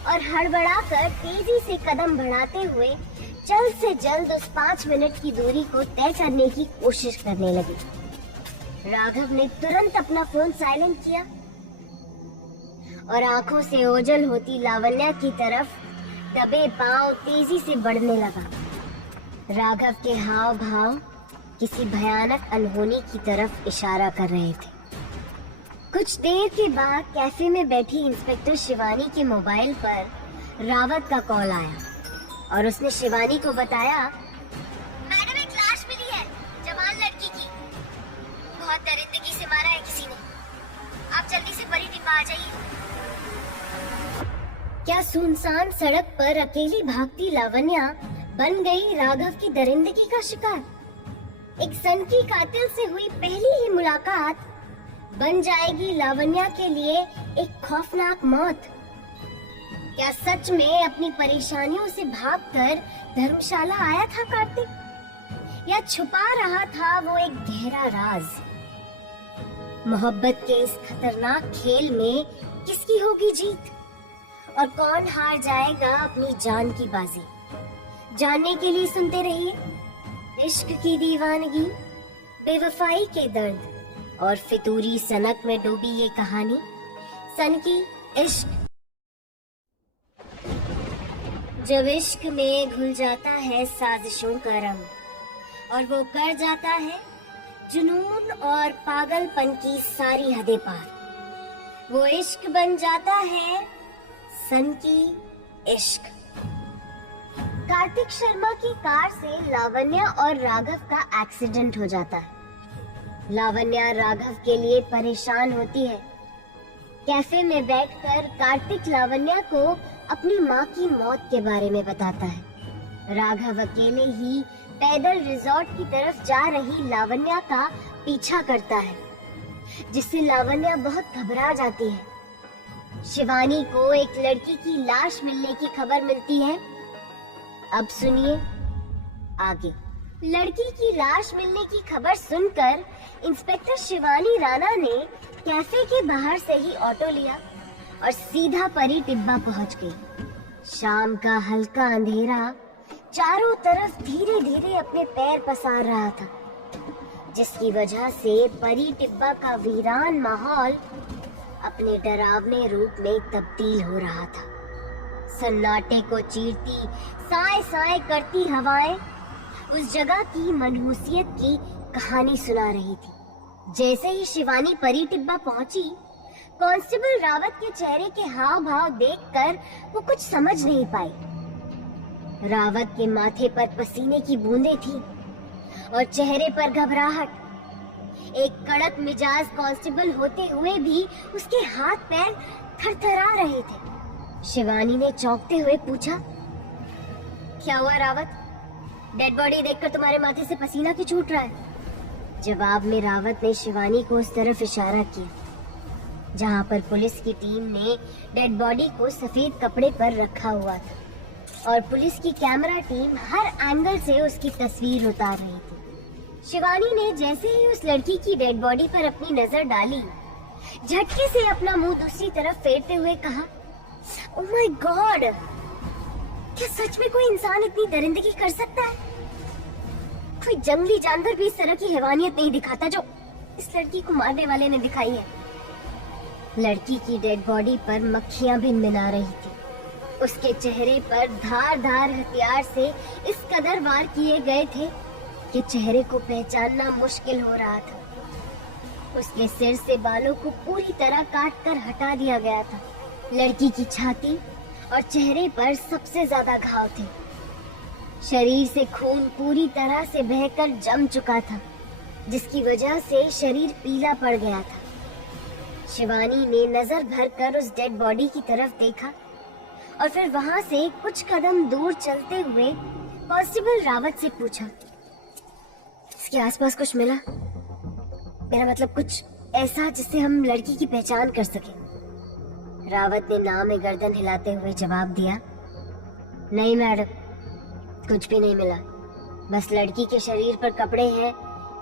और हड़बड़ाकर तेजी से कदम बढ़ाते हुए जल्द से जल्द उस 5 मिनट की दूरी को तय करने की कोशिश करने लगी। राघव ने तुरंत अपना फोन साइलेंट किया और आंखों से ओझल होती लावण्या की तरफ दबे पांव तेजी से बढ़ने लगा। राघव के हाव भाव किसी भयानक अनहोनी की तरफ इशारा कर रहे थे। कुछ देर के बाद कैफे में बैठी इंस्पेक्टर शिवानी के मोबाइल पर रावत का कॉल आया और उसने शिवानी को बताया, मैडम एक लाश मिली है, जवान लड़की की। बहुत दरिंदगी से मारा है किसी ने। आप जल्दी से परी टिब्बा आ जाइए। क्या सुनसान सड़क पर अकेली भागती लावण्या बन गई राघव की दरिंदगी का शिकार? एक सनकी कातिल से हुई पहली ही मुलाकात बन जाएगी लावण्या के लिए एक खौफनाक मौत। क्या सच में अपनी परेशानियों से भागकर धर्मशाला आया था कार्तिक, या छुपा रहा था वो एक गहरा राज? मोहब्बत के इस खतरनाक खेल में किसकी होगी जीत और कौन हार जाएगा अपनी जान की बाजी? जानने के लिए सुनते रहिए इश्क की दीवानगी, बेवफाई के दर्द और फितूरी सनक में डूबी ये कहानी, सन की इश्क। जब इश्क में घुल जाता है साजिशों का रंग और वो कर जाता है जुनून और पागलपन की सारी हदें पार, वो इश्क बन जाता है सन की इश्क। कार्तिक शर्मा की कार से लावण्या और राघव का एक्सीडेंट हो जाता है। लावण्या राघव के लिए परेशान होती है। कैफे में बैठकर कार्तिक लावण्या को अपनी माँ की मौत के बारे में बताता है। राघव अकेले ही पैदल रिजॉर्ट की तरफ जा रही लावण्या का पीछा करता है, जिससे लावण्या बहुत घबरा जाती है। शिवानी को एक लड़की की लाश मिलने की खबर मिलती है। अब सुनिए आगे। लड़की की लाश मिलने की खबर सुनकर इंस्पेक्टर शिवानी राणा ने कैफे के बाहर से ही ऑटो लिया और सीधा परी टिब्बा पहुंच गई। शाम का हल्का अंधेरा चारों तरफ धीरे धीरे अपने पैर पसार रहा था, जिसकी वजह से परी टिब्बा का वीरान माहौल अपने डरावने रूप में तब्दील हो रहा था। सन्नाटे को चीरती साए साए करती हवाएं उस जगह की मनहूसियत की कहानी सुना रही थी। जैसे ही शिवानी परी टिब्बा पहुंची कांस्टेबल रावत के चेहरे के हाव भाव देखकर वो कुछ समझ नहीं पाई। रावत के माथे पर पसीने की बूंदें थी और चेहरे पर घबराहट। एक कड़क मिजाज कांस्टेबल होते हुए भी उसके हाथ पैर थरथरा रहे थे। शिवानी ने चौंकते हुए पूछा, क्या हुआ रावत? डेड बॉडी देखकर तुम्हारे माथे से पसीना क्यों छूट रहा है? जवाब में रावत ने शिवानी को उस तरफ इशारा किया जहां पर पुलिस की टीम ने डेड बॉडी को सफेद कपड़े पर रखा हुआ था और पुलिस की कैमरा टीम हर एंगल से उसकी तस्वीर उतार रही थी। शिवानी ने जैसे ही उस लड़की की डेड बॉडी पर अपनी नजर डाली, झटके से अपना मुंह दूसरी तरफ फेरते हुए कहा, ओह माय गॉड, क्या सच में कोई इंसान इतनी दरिंदगी कर सकता है? कोई जंगली जानवर भी इस तरह की हैवानियत नहीं दिखाता जो इस लड़की को मारने वाले ने दिखाई है। लड़की की डेड बॉडी पर मक्खियां भिनभिना रही थी। उसके चेहरे पर धार-धार हथियार से इस कदर वार किए गए थे कि चेहरे को पहचानना मुश्किल हो रहा था। उसके सिर से बालों को पूरी तरह काट कर हटा दिया गया था। लड़की की छाती और चेहरे पर सबसे ज्यादा घाव थे। शरीर से खून पूरी तरह से बहकर जम चुका था, जिसकी वजह से शरीर पीला पड़ गया था। शिवानी ने नजर भरकर उस डेड बॉडी की तरफ देखा और फिर वहां से कुछ कदम दूर चलते हुए कांस्टेबल रावत से पूछा, इसके आसपास कुछ मिला? मेरा मतलब कुछ ऐसा जिससे हम लड़की की पहचान कर सके। रावत ने नाव में गर्दन हिलाते हुए जवाब दिया, नहीं मैडम, कुछ भी नहीं मिला। बस लड़की के शरीर पर कपड़े हैं,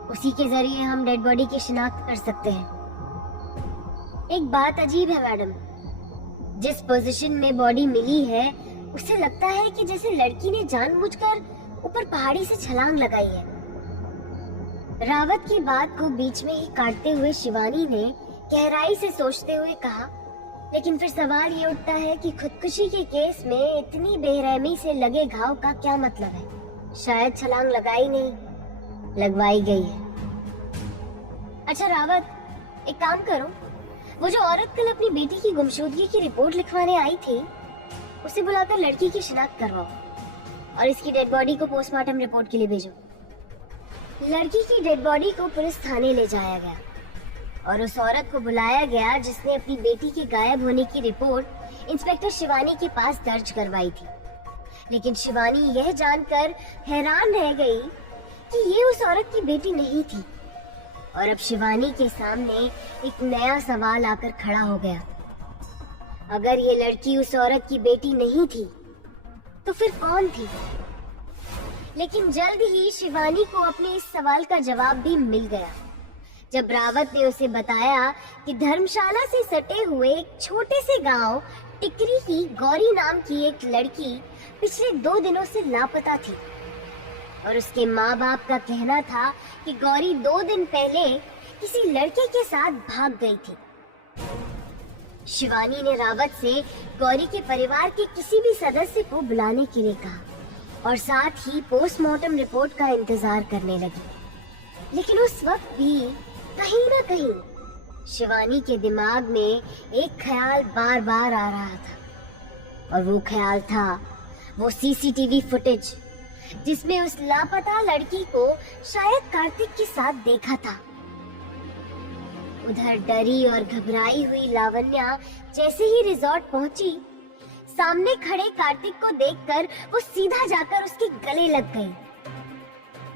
उसी के जरिए हम डेड बॉडी की शिनाख्त कर सकते हैं। एक बात अजीब है मैडम, जिस पोजीशन में बॉडी मिली है उसे लगता है कि जैसे लड़की ने जानबूझकर ऊपर पहाड़ी से छलांग लगाई है। रावत की बात को बीच में ही काटते हुए शिवानी ने गहराई से सोचते हुए कहा, लेकिन फिर सवाल ये उठता है कि खुदकुशी के केस में इतनी बेरहमी से लगे घाव का क्या मतलब है? शायद छलांग लगाई नहीं, लगवाई गई है। अच्छा रावत, एक काम करो, वो जो औरत कल अपनी बेटी की गुमशुदगी की रिपोर्ट लिखवाने आई थी, उसे बुलाकर लड़की की शिनाख्त करवाओ और इसकी डेड बॉडी को पोस्टमार्टम रिपोर्ट के लिए भेजो। लड़की की डेड बॉडी को पुलिस थाने ले जाया गया और उस औरत को बुलाया गया जिसने अपनी बेटी के गायब होने की रिपोर्ट इंस्पेक्टर शिवानी के पास दर्ज करवाई थी। लेकिन शिवानी यह जानकर हैरान रह गई कि ये उस औरत की बेटी नहीं थी और अब शिवानी के सामने एक नया सवाल आकर खड़ा हो गया। अगर ये लड़की उस औरत की बेटी नहीं थी तो फिर कौन थी? लेकिन जल्द ही शिवानी को अपने इस सवाल का जवाब भी मिल गया जब रावत ने उसे बताया कि धर्मशाला से सटे हुए एक छोटे से गांव टिकरी की गौरी नाम की एक लड़की पिछले 2 दिनों से लापता थी और उसके माँ बाप का कहना था कि गौरी 2 दिन पहले किसी लड़के के साथ भाग गई थी। शिवानी ने रावत से गौरी के परिवार के किसी भी सदस्य को बुलाने के लिए कहा और साथ ही पोस्टमार्टम रिपोर्ट का इंतजार करने लगी। लेकिन उस वक्त भी कहीं ना कहीं शिवानी के दिमाग में एक ख्याल बार बार आ रहा था और वो ख्याल था वो सीसीटीवी फुटेज जिसमें उस लापता लड़की को शायद कार्तिक के साथ देखा था। उधर डरी और घबराई हुई लावण्या जैसे ही रिजॉर्ट पहुंची, सामने खड़े कार्तिक को देखकर वो सीधा जाकर उसके गले लग गई।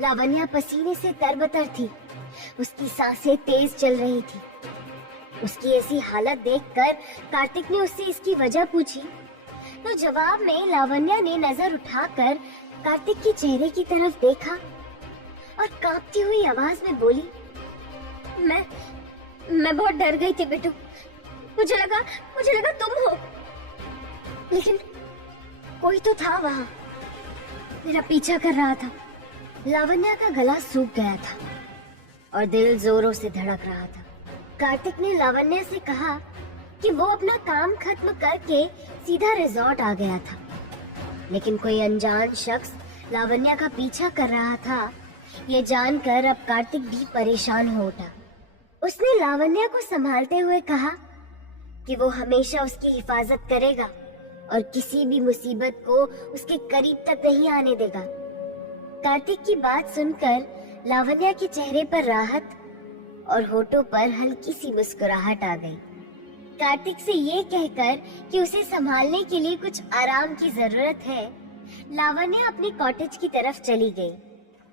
लावण्या पसीने से तरबतर थी, उसकी सांसें तेज चल रही थी। उसकी ऐसी हालत देखकर कार्तिक ने उससे इसकी वजह पूछी तो जवाब में लावण्या ने नजर उठाकर कार्तिक के चेहरे की तरफ देखा और कांपती हुई आवाज में बोली, मैं बहुत डर गई थी बेटू, मुझे लगा तुम हो, लेकिन कोई तो था वहाँ, मेरा पीछा कर रहा था। लावण्या का गला सूख गया था और दिल जोरों से धड़क रहा था। कार्तिक ने लावण्या से कहा कि वो अपना काम खत्म करके सीधा रिजॉर्ट आ गया था, लेकिन कोई अनजान शख्स लावण्या का पीछा कर रहा था। ये जानकर अब कार्तिक भी परेशान हो उठा। उसने लावण्या को संभालते हुए कहा, कि वो हमेशा उसकी हिफाजत करेगा और किसी भी मुसीबत को उसके करीब तक नहीं आने देगा। कार्तिक की बात सुनकर लावण्या के चेहरे पर राहत और होठों पर हल्की सी मुस्कुराहट आ गई। कार्तिक से ये कहकर कि उसे संभालने के लिए कुछ आराम की जरूरत है, लावण्या अपने कॉटेज की तरफ चली गई।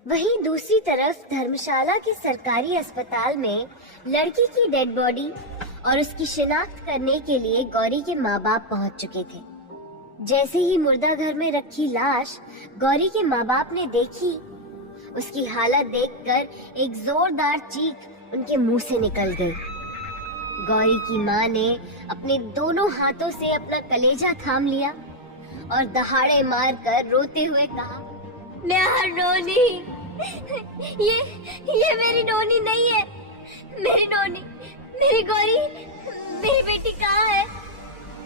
वहीं दूसरी तरफ धर्मशाला के सरकारी अस्पताल में लड़की की डेड बॉडी और उसकी शिनाख्त करने के लिए गौरी के माँ बाप पहुँच चुके थे। जैसे ही मुर्दा घर में रखी लाश गौरी के माँ बाप ने देखी, उसकी हालत देखकर एक जोरदार चीख उनके मुंह से निकल गई। गौरी की माँ ने अपने दोनों हाथों से अपना कलेजा थाम लिया और दहाड़े मारकर रोते हुए कहा, मैं नोनी, ये मेरी नोनी नहीं है, मेरी नोनी, मेरी गौरी, मेरी बेटी कहाँ है?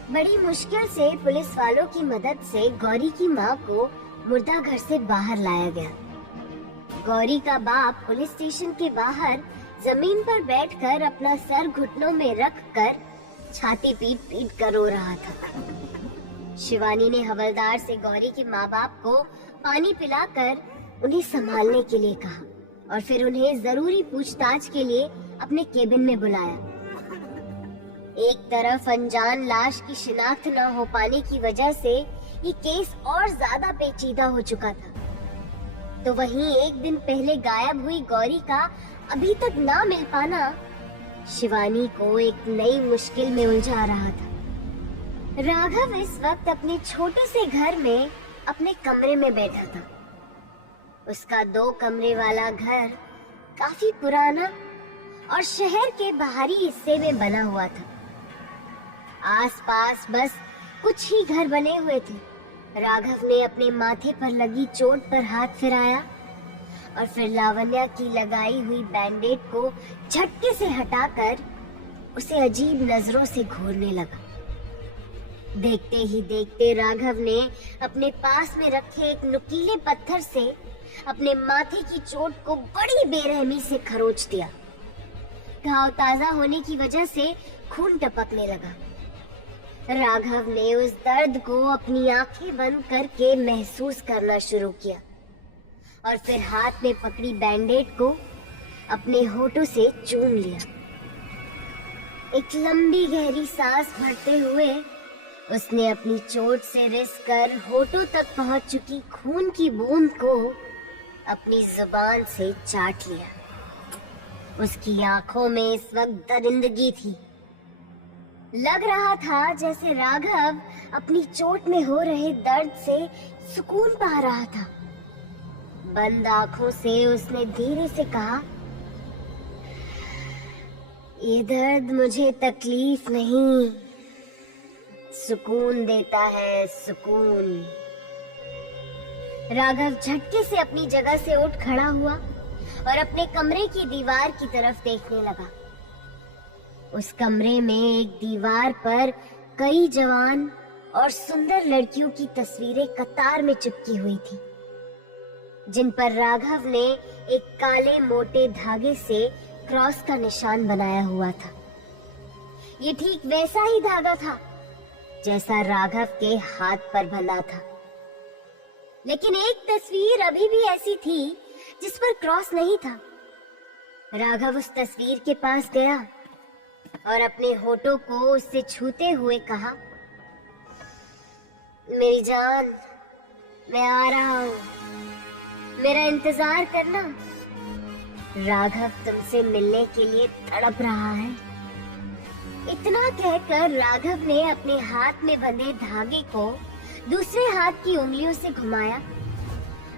बड़ी मुश्किल से पुलिस वालों की मदद से गौरी की माँ को मुर्दा घर से बाहर लाया गया। गौरी का बाप पुलिस स्टेशन के बाहर जमीन पर बैठकर अपना सर घुटनों में रखकर छाती पीट पीट कर रो रहा था। शिवानी ने हवलदार से गौरी के माँ बाप को पानी पिलाकर उन्हें संभालने के लिए कहा और फिर उन्हें जरूरी पूछताछ के लिए अपने केबिन में बुलाया। एक तरफ अनजान लाश की शिनाख्त न हो पाने की वजह से ये केस और ज्यादा पेचीदा हो चुका था, तो वहीं एक दिन पहले गायब हुई गौरी का अभी तक ना मिल पाना शिवानी को एक नई मुश्किल में उलझा रहा था। राघव इस वक्त अपने छोटे से घर में अपने कमरे में बैठा था। उसका 2 कमरे वाला घर काफी पुराना और शहर के बाहरी हिस्से में बना हुआ था। आसपास बस कुछ ही घर बने हुए थे। राघव ने अपने माथे पर लगी चोट पर हाथ फिराया और फिर लावण्या की लगाई हुई बैंडेज को झटके से हटाकर उसे अजीब नजरों से घूरने लगा। देखते ही देखते राघव ने अपने पास में रखे एक नुकीले पत्थर से अपने माथे की चोट को बड़ी बेरहमी से खरोच दिया। घाव ताजा होने की वजह से खून टपकने लगा। राघव ने उस दर्द को अपनी आंखें बंद करके महसूस करना शुरू किया और फिर हाथ में पकड़ी बैंडेज को अपने होठों से चूम लिया। एक लंबी गहरी सांस भरते हुए उसने अपनी चोट से रिस कर होठों तक पहुंच चुकी खून की बूंद को अपनी जुबान से चाट लिया। उसकी आंखों में इस वक्त दरिंदगी थी। लग रहा था जैसे राघव अपनी चोट में हो रहे दर्द से सुकून पा रहा था। बंद आंखों से उसने धीरे से कहा, ये दर्द मुझे तकलीफ नहीं, सुकून देता है, सुकून। राघव झटके से अपनी जगह से उठ खड़ा हुआ और अपने कमरे की दीवार की तरफ देखने लगा। उस कमरे में एक दीवार पर कई जवान और सुंदर लड़कियों की तस्वीरें कतार में चिपकी हुई थी, जिन पर राघव ने एक काले मोटे धागे से क्रॉस का निशान बनाया हुआ था। ये ठीक वैसा ही धागा था जैसा राघव के हाथ पर बंधा था, लेकिन एक तस्वीर अभी भी ऐसी थी जिस पर क्रॉस नहीं था। राघव उस तस्वीर के पास गया और अपने होठों को उससे छूते हुए कहा, मेरी जान, मैं आ रहा हूँ, मेरा इंतजार करना। राघव तुमसे मिलने के लिए तड़प रहा है। इतना कहकर राघव ने अपने हाथ में बंधे धागे को दूसरे हाथ की उंगलियों से घुमाया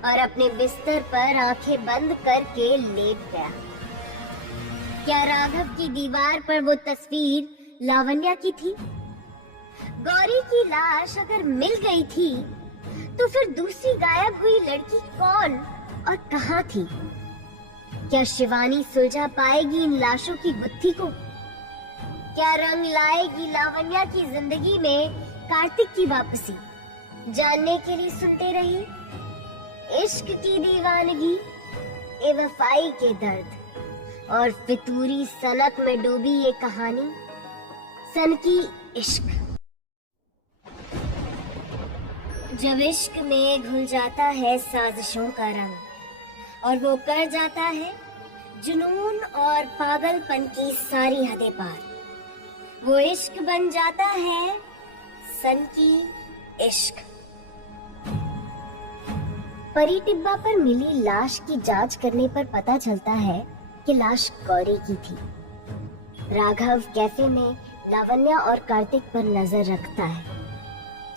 और अपने बिस्तर पर आंखें बंद करके लेट गया। क्या राघव की दीवार पर वो तस्वीर लावण्या की थी? गौरी की लाश अगर मिल गई थी तो फिर दूसरी गायब हुई लड़की कौन और कहाँ थी? क्या शिवानी सुलझा पाएगी इन लाशों की गुत्थी को? क्या रंग लाएगी लावण्या की जिंदगी में कार्तिक की वापसी? जानने के लिए सुनते रहिए इश्क की दीवानगी, बेवफाई के दर्द और फितूरी सनक में डूबी ये कहानी सन की इश्क। जब इश्क में घुल जाता है साजिशों का रंग और वो कर जाता है जुनून और पागलपन की सारी हदें पार, वो इश्क बन जाता है सन की इश्क। परी टिब्बा पर मिली लाश की जांच करने पर पता चलता है कि लाश गौरी की थी। राघव कैफे में लावण्या और कार्तिक पर नजर रखता है।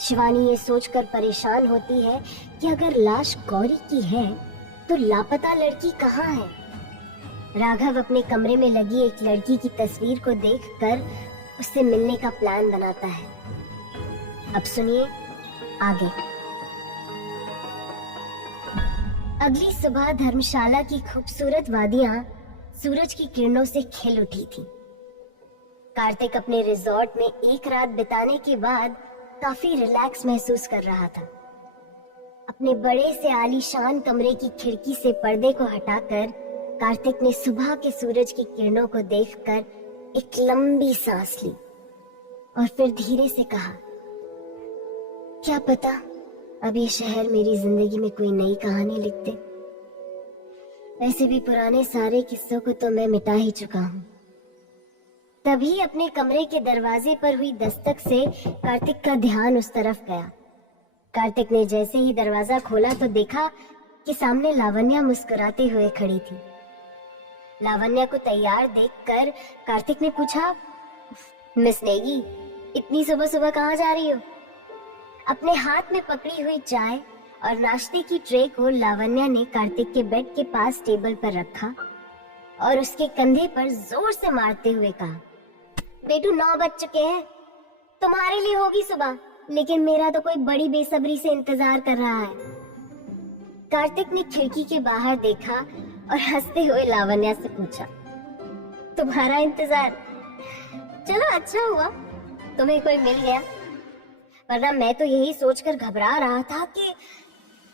शिवानी ये सोचकर परेशान होती है कि अगर लाश गौरी की है तो लापता लड़की कहाँ है। राघव अपने कमरे में लगी एक लड़की की तस्वीर को देखकर उससे मिलने का प्लान बनाता है। अब सुनिए आगे। अगली सुबह धर्मशाला की खूबसूरत वादियां सूरज की किरणों से खिल उठी थी। कार्तिक अपने रिजॉर्ट में एक रात बिताने के बाद काफी रिलैक्स महसूस कर रहा था। अपने बड़े से आलीशान कमरे की खिड़की से पर्दे को हटाकर कार्तिक ने सुबह के सूरज की किरणों को देखकर एक लंबी सांस ली और फिर धीरे से कहा, क्या पता अब ये शहर मेरी जिंदगी में कोई नई कहानी लिख दे। वैसे भी पुराने सारे किस्सों को तो मैं मिटा ही चुका हूँ। तभी अपने कमरे के दरवाजे पर हुई दस्तक से कार्तिक का ध्यान उस तरफ गया। कार्तिक ने जैसे ही दरवाजा खोला तो देखा कि सामने लावण्या मुस्कुराते हुए खड़ी थी। लावण्या को तैयार देखकर कार्तिक ने पूछा, मिस नेगी, इतनी सुबह सुबह कहाँ जा रही हो? अपने हाथ में पकड़ी हुई चाय और नाश्ते की ट्रे को लावण्या ने कार्तिक के बेड के पास टेबल पर रखा और उसके कंधे पर जोर से मारते हुए कहा, बेटू 9 बज चुके हैं, तुम्हारे लिए होगी सुबह, लेकिन मेरा तो कोई बड़ी बेसब्री से इंतजार कर रहा है। कार्तिक ने खिड़की के बाहर देखा और हंसते हुए लावण्या से पूछा, तुम्हारा इंतजार? चलो अच्छा हुआ तुम्हें कोई मिल गया, वरना मैं तो यही सोचकर घबरा रहा था कि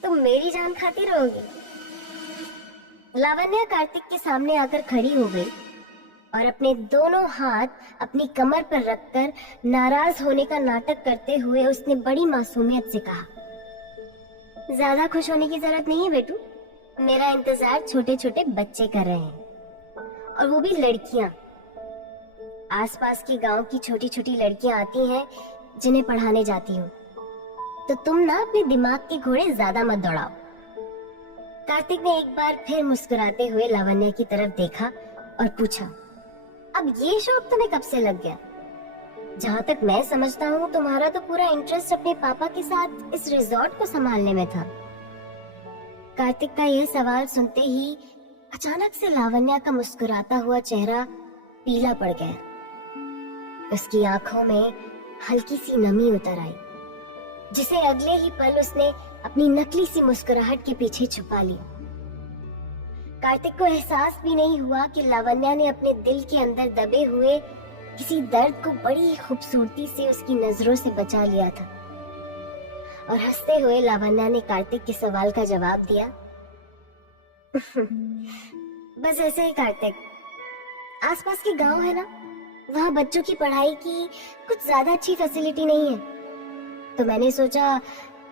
तुम मेरी जान खाती रहोगी। लावण्या कार्तिक के सामने आकर खड़ी हो गई और अपने दोनों हाथ अपनी कमर पर रखकर नाराज होने का नाटक करते हुए उसने बड़ी मासूमियत से कहा, ज्यादा खुश होने की जरूरत नहीं है बेटू, मेरा इंतजार छोटे छोटे बच्चे कर रहे हैं, और वो भी लड़कियां। आसपास के गांव की छोटी छोटी लड़कियां आती हैं जिन्हें पढ़ाने जाती हूँ, तो तुम ना अपने दिमाग के घोड़े ज्यादा मत दौड़ाओ। कार्तिक ने एक बार फिर मुस्कुराते हुए लावण्या की तरफ देखा और पूछा, अब ये शौक तुम्हें कब से लग गया? जहाँ तक मैं समझता हूँ तुम्हारा तो पूरा इंटरेस्ट अपने पापा के साथ इस रिजॉर्ट को संभालने में था। कार्तिक का यह सवाल सुनते ही अचानक से लावण्या का मुस्कुराता हुआ चेहरा पीला पड़ गया। उसकी आंखों में हल्की सी नमी उतर आई, जिसे अगले ही पल उसने अपनी नकली सी मुस्कुराहट के पीछे छुपा लिया। कार्तिक को एहसास भी नहीं हुआ कि लावण्या ने अपने दिल के अंदर दबे हुए किसी दर्द को बड़ी खूबसूरती से उसकी नजरों से बचा लिया था। और हंसते हुए लावण्या ने कार्तिक के सवाल का जवाब दिया, बस ऐसे ही कार्तिक, आसपास के गांव है ना, वहाँ बच्चों की पढ़ाई की कुछ ज्यादा अच्छी फैसिलिटी नहीं है, तो मैंने सोचा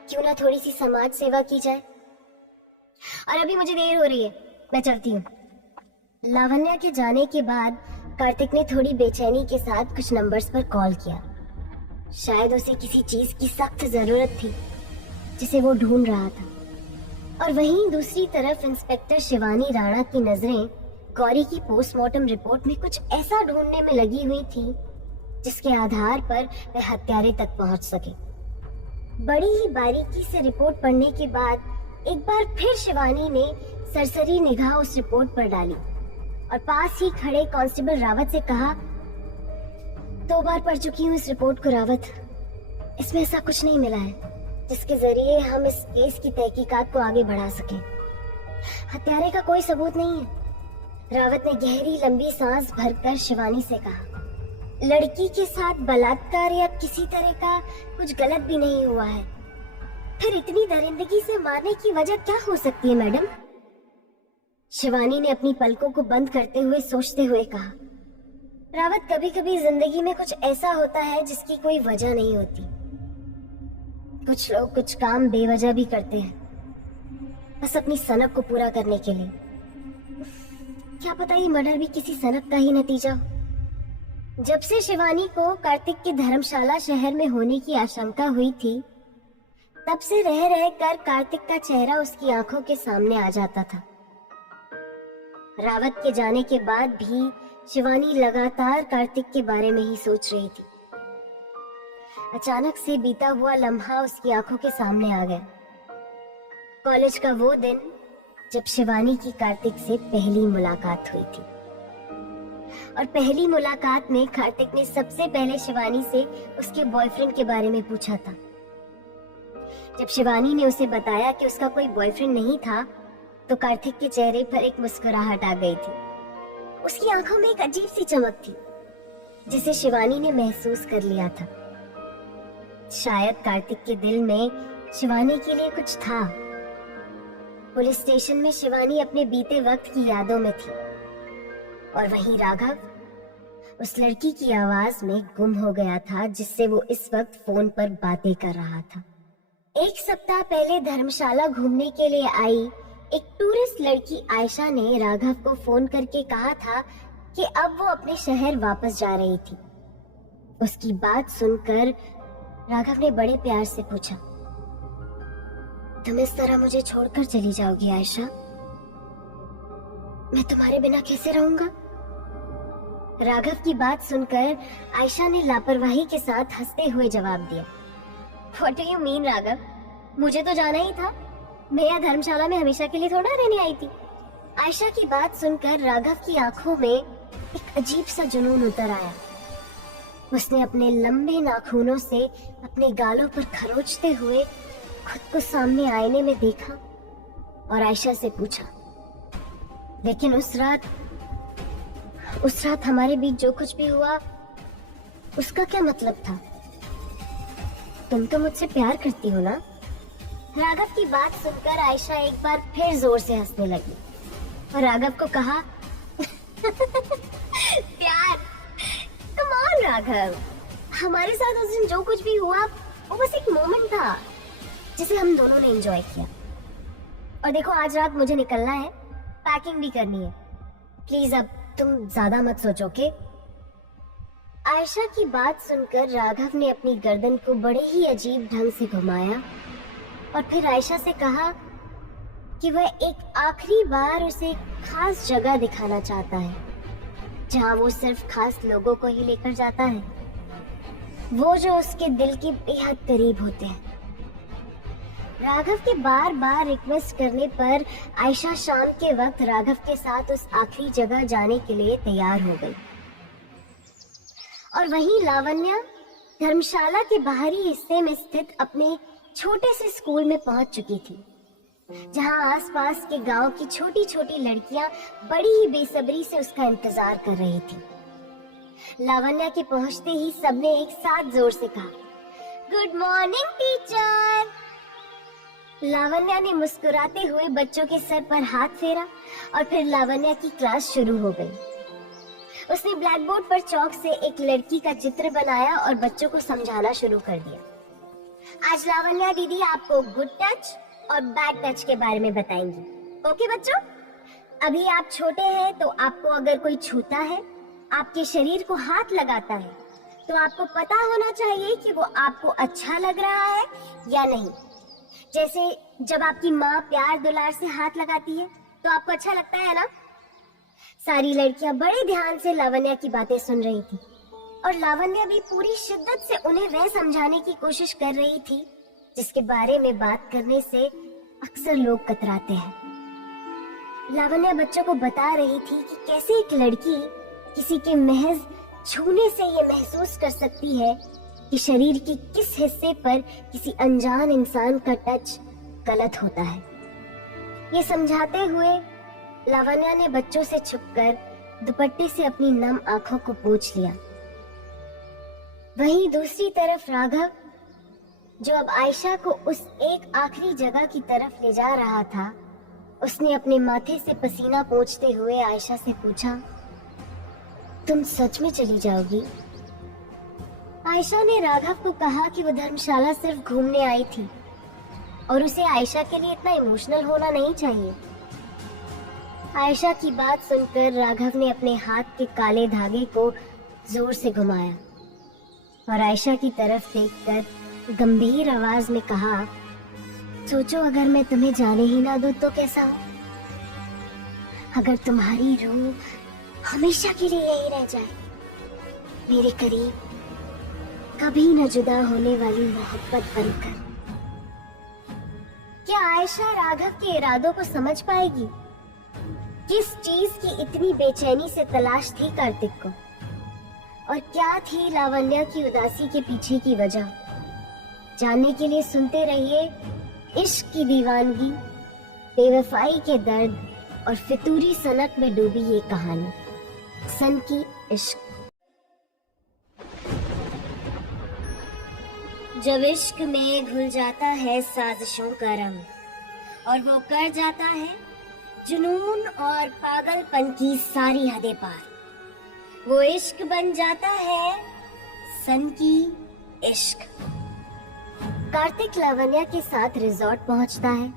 क्यों ना थोड़ी सी समाज सेवा की जाए। और अभी मुझे देर हो रही है, मैं चलती हूँ। लावण्या के जाने के बाद कार्तिक ने थोड़ी बेचैनी के साथ कुछ नंबर्स पर कॉल किया। शायद उसे किसी चीज की सख्त जरूरत थी जिसे वो ढूंढ रहा था। और वहीं दूसरी तरफ इंस्पेक्टर शिवानी राणा की नजरें गौरी की पोस्टमार्टम रिपोर्ट में कुछ ऐसा ढूंढने में लगी हुई थी जिसके आधार पर वह हत्यारे तक पहुंच सके। बड़ी ही बारीकी से रिपोर्ट पढ़ने के बाद एक बार फिर शिवानी ने सरसरी निगाह उस रिपोर्ट पर डाली और पास ही खड़े कांस्टेबल रावत से कहा, 2 बार पढ़ चुकी हूँ इस रिपोर्ट को रावत, इसमें ऐसा कुछ नहीं मिला है जिसके जरिए हम इस केस की तहकीकात को आगे बढ़ा सकें। हत्यारे का कोई सबूत नहीं है। रावत ने गहरी लंबी सांस भरकर शिवानी से कहा, लड़की के साथ बलात्कार या किसी तरह का कुछ गलत भी नहीं हुआ है, फिर इतनी दरिंदगी से मारने की वजह क्या हो सकती है मैडम? शिवानी ने अपनी पलकों को बंद करते हुए सोचते हुए कहा। रावत, कभी कभी जिंदगी में कुछ ऐसा होता है जिसकी कोई वजह नहीं होती। कुछ लोग कुछ काम बेवजह भी करते हैं, बस अपनी सनक को पूरा करने के लिए। क्या पता ये मर्डर भी किसी सनक का ही नतीजा हो। जब से शिवानी को कार्तिक के धर्मशाला शहर में होने की आशंका हुई थी, तब से रह रह कर कार्तिक का चेहरा उसकी आंखों के सामने आ जाता था। रावत के जाने के बाद भी शिवानी लगातार कार्तिक के बारे में ही सोच रही थी। अचानक से बीता हुआ लम्हा उसकी आंखों के सामने आ गया। कॉलेज का वो दिन जब शिवानी की कार्तिक से पहली मुलाकात हुई थी। और पहली मुलाकात में कार्तिक ने सबसे पहले शिवानी से उसके बॉयफ्रेंड के बारे में पूछा था। जब शिवानी ने उसे बताया कि उसका कोई बॉयफ्रेंड नहीं था, तो कार्तिक के चेहरे पर एक मुस्कुराहट आ गई थी। उसकी आंखों में एक अजीब सी चमक थी, जिसे शिवानी ने महसूस कर लिया था। शायद कार्तिक के दिल में शिवानी के लिए कुछ था। पुलिस स्टेशन में शिवानी अपने बीते वक्त की यादों में थी, और वहीं राघव उस लड़की की आवाज में गुम हो गया था जिससे वो इस वक्त फोन पर बातें कर रहा था। एक सप्ताह पहले धर्मशाला घूमने के लिए आई एक टूरिस्ट लड़की आयशा ने राघव को फोन करके कहा था कि अब वो अपने शहर वापस जा रही थी। उसकी बात सुनकर राघव ने बड़े प्यार से पूछा, तुम इस तरह मुझे छोड़कर चली जाओगी आयशा? मैं तुम्हारे बिना कैसे रहूंगा? राघव की बात सुनकर आयशा ने लापरवाही के साथ हंसते हुए जवाब दिया, What do you mean, Raghav? मुझे तो जाना ही था। मैं यहाँ धर्मशाला में हमेशा के लिए थोड़ा रहने आई थी। आयशा की बात सुनकर राघव की आंखों में एक अजीब सा जुनून उतर आया। उसने अपने लंबे नाखूनों से अपने गालों पर खरोचते हुए खुद को सामने आईने में देखा और आयशा से पूछा, लेकिन उस रात हमारे बीच जो कुछ भी हुआ उसका क्या मतलब था? तुम तो मुझसे प्यार करती हो ना? राघव की बात सुनकर आयशा एक बार फिर जोर से हंसने लगी और राघव को कहा, प्यार? कम ऑन राघव, हमारे साथ उस दिन जो कुछ भी हुआ वो बस एक मोमेंट था जिसे हम दोनों ने एंजॉय किया। और देखो, आज रात मुझे निकलना है, पैकिंग भी करनी है। प्लीज अब तुम ज्यादा मत सोचो के। आयशा की बात सुनकर राघव ने अपनी गर्दन को बड़े ही अजीब ढंग से घुमाया और फिर आयशा से कहा कि वह एक आखिरी बार उसे एक खास जगह दिखाना चाहता है, जहां वो सिर्फ खास लोगों को ही लेकर जाता है, वो जो उसके दिल के बेहद करीब होते हैं। राघव के बार बार रिक्वेस्ट करने पर आयशा शाम के वक्त राघव के साथ उस आखिरी जगह जाने के लिए तैयार हो गई। और वहीं लावण्या धर्मशाला के बाहरी हिस्से में स्थित अपने छोटे से स्कूल में पहुंच चुकी थी, जहां आसपास के गांव की छोटी छोटी लड़कियां बड़ी ही बेसब्री से उसका इंतजार कर रही थी। लावण्या के पहुंचते ही सबने एक साथ जोर से कहा, गुड मॉर्निंग टीचर। लावण्या ने मुस्कुराते हुए बच्चों के सर पर हाथ फेरा और फिर लावण्या की क्लास शुरू हो गई। उसने ब्लैक बोर्ड पर चौक से एक लड़की का चित्र बनाया और बच्चों को समझाना शुरू कर दिया। आज लावण्या दीदी आपको गुड टच और बैड टच के बारे में बताएंगी। ओके बच्चों, अभी आप छोटे हैं तो आपको अगर कोई छूता है, आपके शरीर को हाथ लगाता है, तो आपको पता होना चाहिए कि वो आपको अच्छा लग रहा है या नहीं। जैसे जब आपकी माँ प्यार दुलार से हाथ लगाती है तो आपको अच्छा लगता है ना? सारी लड़कियां बड़े ध्यान से लावण्या की बातें सुन रही थी और लावण्या भी पूरी शिद्दत से उन्हें वह समझाने की कोशिश कर रही थी जिसके बारे में बात करने से अक्सर लोग कतराते हैं। लावण्या बच्चों को बता रही थी कि कैसे एक लड़की किसी के महज छूने से ये महसूस कर सकती है कि शरीर के किस हिस्से पर किसी अनजान इंसान का टच गलत होता है। ये समझाते हुए लावण्या ने बच्चों से छुपकर दुपट्टे से अपनी नम आंखों को पोंछ लिया। वहीं दूसरी तरफ राघव, जो अब आयशा को उस एक आखिरी जगह की तरफ ले जा रहा था, उसने अपने माथे से पसीना पोंछते हुए आयशा से पूछा, तुम सच में चली जाओगी? आयशा ने राघव को कहा कि वो धर्मशाला सिर्फ घूमने आई थी और उसे आयशा के लिए इतना इमोशनल होना नहीं चाहिए। आयशा की बात सुनकर राघव ने अपने हाथ के काले धागे को जोर से घुमाया और आयशा की तरफ देखकर गंभीर आवाज में कहा, सोचो अगर मैं तुम्हें जाने ही ना दूं तो कैसा हो? अगर तुम्हारी रूह हमेशा के लिए यही रह जाए, मेरे करीब कभी न जुदा होने वाली मोहब्बत बनकर। क्या आयशा राघव के इरादों को समझ पाएगी? किस चीज की इतनी बेचैनी से तलाश थी कार्तिक को, और क्या थी लावण्या की उदासी के पीछे की वजह? जानने के लिए सुनते रहिए इश्क की दीवानगी, बेवफाई के दर्द और फितूरी सनक में डूबी ये कहानी, सन की इश्क। जब इश्क में घुल जाता है साजिशों का रंग और वो कर जाता है जुनून और पागलपन की सारी हदें पार, वो इश्क बन जाता है सन की इश्क। कार्तिक लावण्या के साथ रिजॉर्ट पहुंचता है।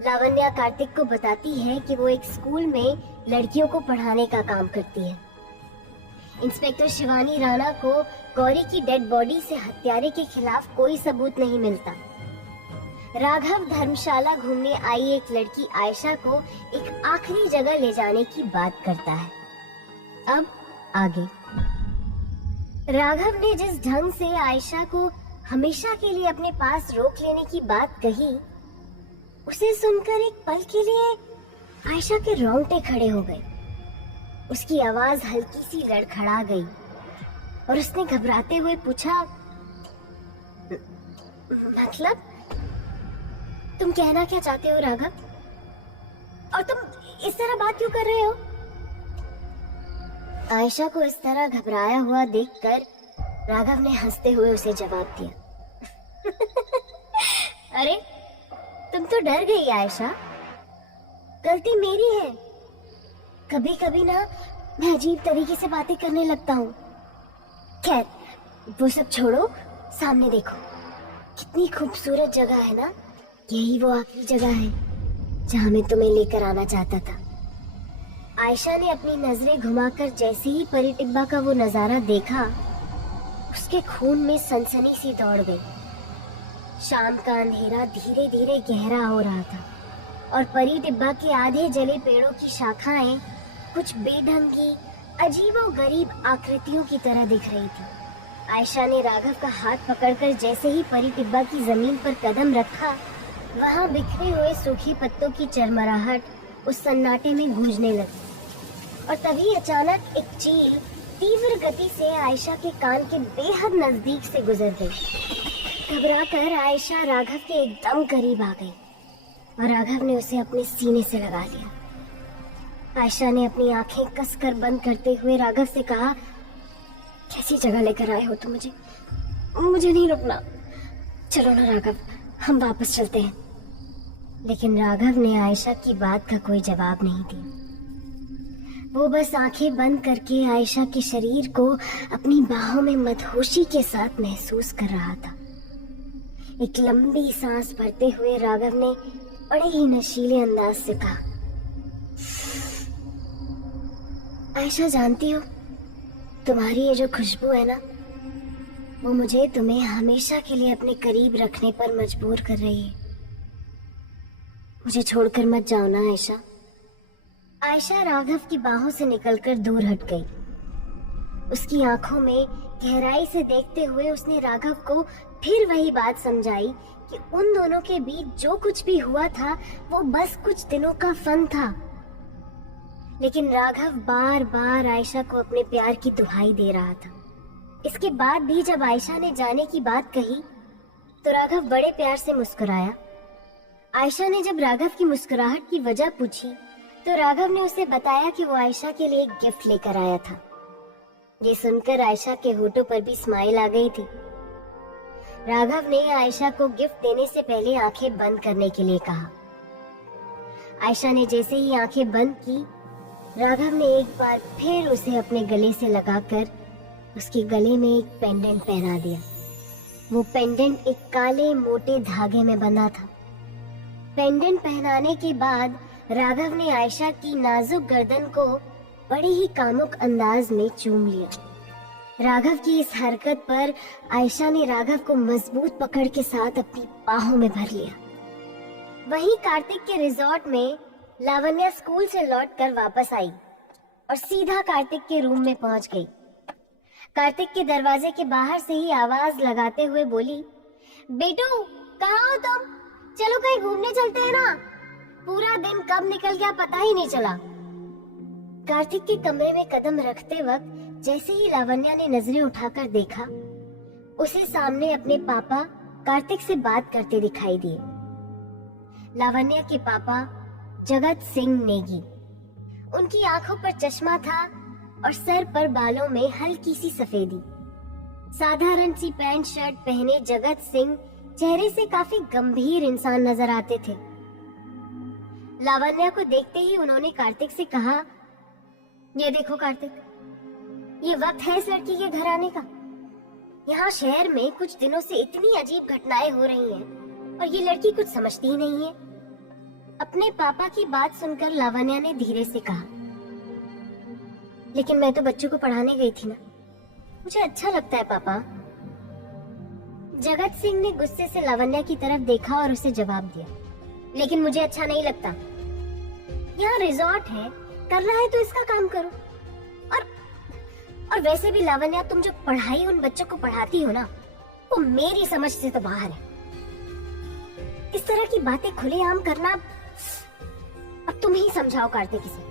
लावण्या कार्तिक को बताती है कि वो एक स्कूल में लड़कियों को पढ़ाने का काम करती है। इंस्पेक्टर शिवानी राणा को गौरी की डेड बॉडी से हत्यारे के खिलाफ कोई सबूत नहीं मिलता। राघव धर्मशाला घूमने आई एक लड़की आयशा को एक आखिरी जगह ले जाने की बात करता है। अब आगे राघव ने जिस ढंग से आयशा को हमेशा के लिए अपने पास रोक लेने की बात कही, उसे सुनकर एक पल के लिए आयशा के रोंगटे खड़े हो गए। उसकी आवाज हल्की सी लड़खड़ा गई और उसने घबराते हुए पूछा, मतलब तुम कहना क्या चाहते हो राघव? और तुम इस तरह बात क्यों कर रहे हो? आयशा को इस तरह घबराया हुआ देखकर राघव ने हंसते हुए उसे जवाब दिया, अरे तुम तो डर गई आयशा, गलती मेरी है। कभी कभी ना मैं अजीब तरीके से बातें करने लगता हूँ। खैर वो सब छोड़ो, सामने देखो, कितनी खूबसूरत जगह है ना। यही वो आखिरी जगह है जहाँ मैं तुम्हें लेकर आना चाहता था। आयशा ने अपनी नजरें घुमाकर जैसे ही परी टिब्बा का वो नजारा देखा, उसके खून में सनसनी सी दौड़ गई। शाम का अंधेरा धीरे धीरे गहरा हो रहा था और परी टिब्बा के आधे जले पेड़ों की शाखाएं कुछ बेढंगी अजीबोगरीब आकृतियों की तरह दिख रही थी। आयशा ने राघव का हाथ पकड़कर जैसे ही परी टिब्बा की जमीन पर कदम रखा, वहां बिखरे हुए सूखे पत्तों की चरमराहट उस सन्नाटे में गूंजने लगी और तभी अचानक एक चील तीव्र गति से आयशा के कान के बेहद नजदीक से गुजर गई। घबराकर आयशा राघव के एकदम करीब आ गई और राघव ने उसे अपने सीने से लगा लिया। आयशा ने अपनी आंखें कसकर बंद करते हुए राघव से कहा, कैसी जगह लेकर आए हो तुम मुझे? मुझे नहीं रुकना, चलो ना राघव, हम वापस चलते हैं। लेकिन राघव ने आयशा की बात का कोई जवाब नहीं दिया। वो बस आंखें बंद करके आयशा के शरीर को अपनी बाहों में मदहोशी के साथ महसूस कर रहा था। एक लंबी सांस भरते हुए राघव ने बड़े ही नशीले अंदाज से कहा, आयशा जानती हो, तुम्हारी ये जो खुशबू है ना, वो मुझे तुम्हें हमेशा के लिए अपने करीब रखने पर मजबूर कर रही है। मुझे छोड़कर मत जाओ ना आयशा। आयशा राघव की बाहों से निकलकर दूर हट गई। उसकी आंखों में गहराई से देखते हुए उसने राघव को फिर वही बात समझाई कि उन दोनों के बीच जो कुछ भी हुआ था वो बस कुछ दिनों का फन था। लेकिन राघव बार बार आयशा को अपने प्यार की दुहाई दे रहा था। इसके बाद भी जब आयशा ने जाने की बात कही तो राघव बड़े प्यार से मुस्कुराया। आयशा ने जब राघव की मुस्कुराहट की वजह पूछी तो राघव ने उसे बताया कि वो आयशा के लिए एक गिफ्ट लेकर आया था। ये सुनकर आयशा के होठों पर भी स्माइल आ गई थी। राघव ने आयशा को गिफ्ट देने से पहले आंखें बंद करने के लिए कहा। आयशा ने जैसे ही आंखें बंद की राघव ने एक बार फिर उसे अपने गले से लगाकर उसके गले में एक पेंडेंट पहना दिया। वो पेंडेंट एक काले मोटे धागे में बंधा था। पेंडेंट पहनाने के बाद राघव ने आयशा की नाजुक गर्दन को बड़े ही कामुक अंदाज में चूम लिया। राघव की इस हरकत पर आयशा ने राघव को मजबूत पकड़ के साथ अपनी बाहों में भर लिया। वहीं कार्तिक के रिजॉर्ट में लावण्या स्कूल से लौटकर वापस आई और सीधा कार्तिक के रूम में पहुंच गई। कार्तिक के दरवाजे के बाहर से ही आवाज लगाते हुए बोली, बेटू कहाँ हो तुम? चलो कहीं घूमने चलते हैं ना, पूरा दिन कब निकल गया पता ही नहीं चला। कार्तिक के कमरे में कदम रखते वक्त जैसे ही लावण्या ने नजरें उठाकर देखा, उसे सामने अपने पापा कार्तिक से बात करते दिखाई दिए। लावण्या के पापा जगत सिंह नेगी। उनकी आंखों पर चश्मा था और सर पर बालों में हल्की सी सफेदी। साधारण सी पैंट शर्ट पहने जगत सिंह चेहरे से काफी गंभीर इंसान नजर आते थे। लावण्या को देखते ही उन्होंने कार्तिक से कहा, ये देखो कार्तिक, ये वक्त है इस लड़की के घर आने का। यहाँ शहर में कुछ दिनों से इतनी अजीब घटनाएं हो रही हैं और ये लड़की कुछ समझती ही नहीं है। अपने पापा की बात सुनकर लावण्या ने धीरे से कहा, लेकिन मैं तो बच्चों को पढ़ाने गई थी ना, मुझे अच्छा लगता है पापा। जगत सिंह ने गुस्से से लावण्या की तरफ देखा और उसे जवाब दिया, लेकिन मुझे अच्छा नहीं लगता। यहाँ रिजॉर्ट है, करना है तो इसका काम करो। और वैसे भी लावण्या, तुम जो पढ़ाई उन बच्चों को पढ़ाती हो ना, वो मेरी समझ से तो बाहर है। इस तरह की बातें खुलेआम करना, अब तुम ही समझाओ कार्तिक से।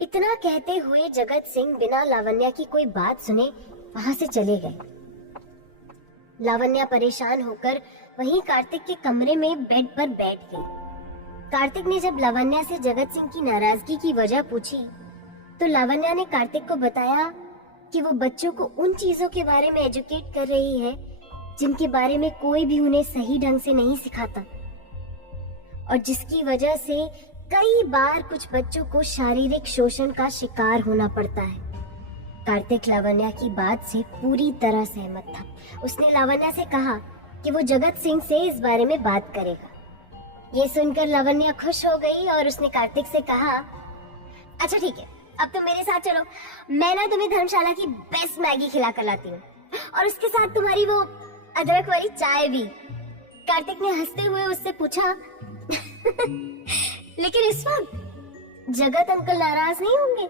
इतना कहते हुए जगत सिंह बिना लावण्या की कोई बात सुने वहां से चले गए। लावण्या परेशान होकर वहीं कार्तिक के कमरे में बेड पर बैठ गई। कार्तिक ने जब लावण्या से जगत सिंह की नाराजगी की वजह पूछी तो लावण्या ने कार्तिक को बताया कि वो बच्चों को उन चीजों के बारे में एजुकेट कर रही है जिनके बारे में कोई भी उन्हें सही ढंग से नहीं सिखाता, और जिसकी वजह से कई बार कुछ बच्चों को शारीरिक शोषण का शिकार होना पड़ता है। कार्तिक लावण्या की बात से पूरी तरह सहमत था। उसने लावण्या से कहा कि वो जगत सिंह से इस बारे में बात करेगा। ये सुनकर लावण्या खुश हो गई और उसने कार्तिक से कहा, अच्छा ठीक है, अब तुम मेरे साथ चलो, मैं ना तुम्हें धर्मशाला की बेस्ट मैगी खिला कर लाती हूँ, और उसके साथ तुम्हारी वो अदरक वाली चाय भी। कार्तिक ने हंसते हुए उससे पूछा, लेकिन इस वक्त जगत अंकल नाराज नहीं होंगे?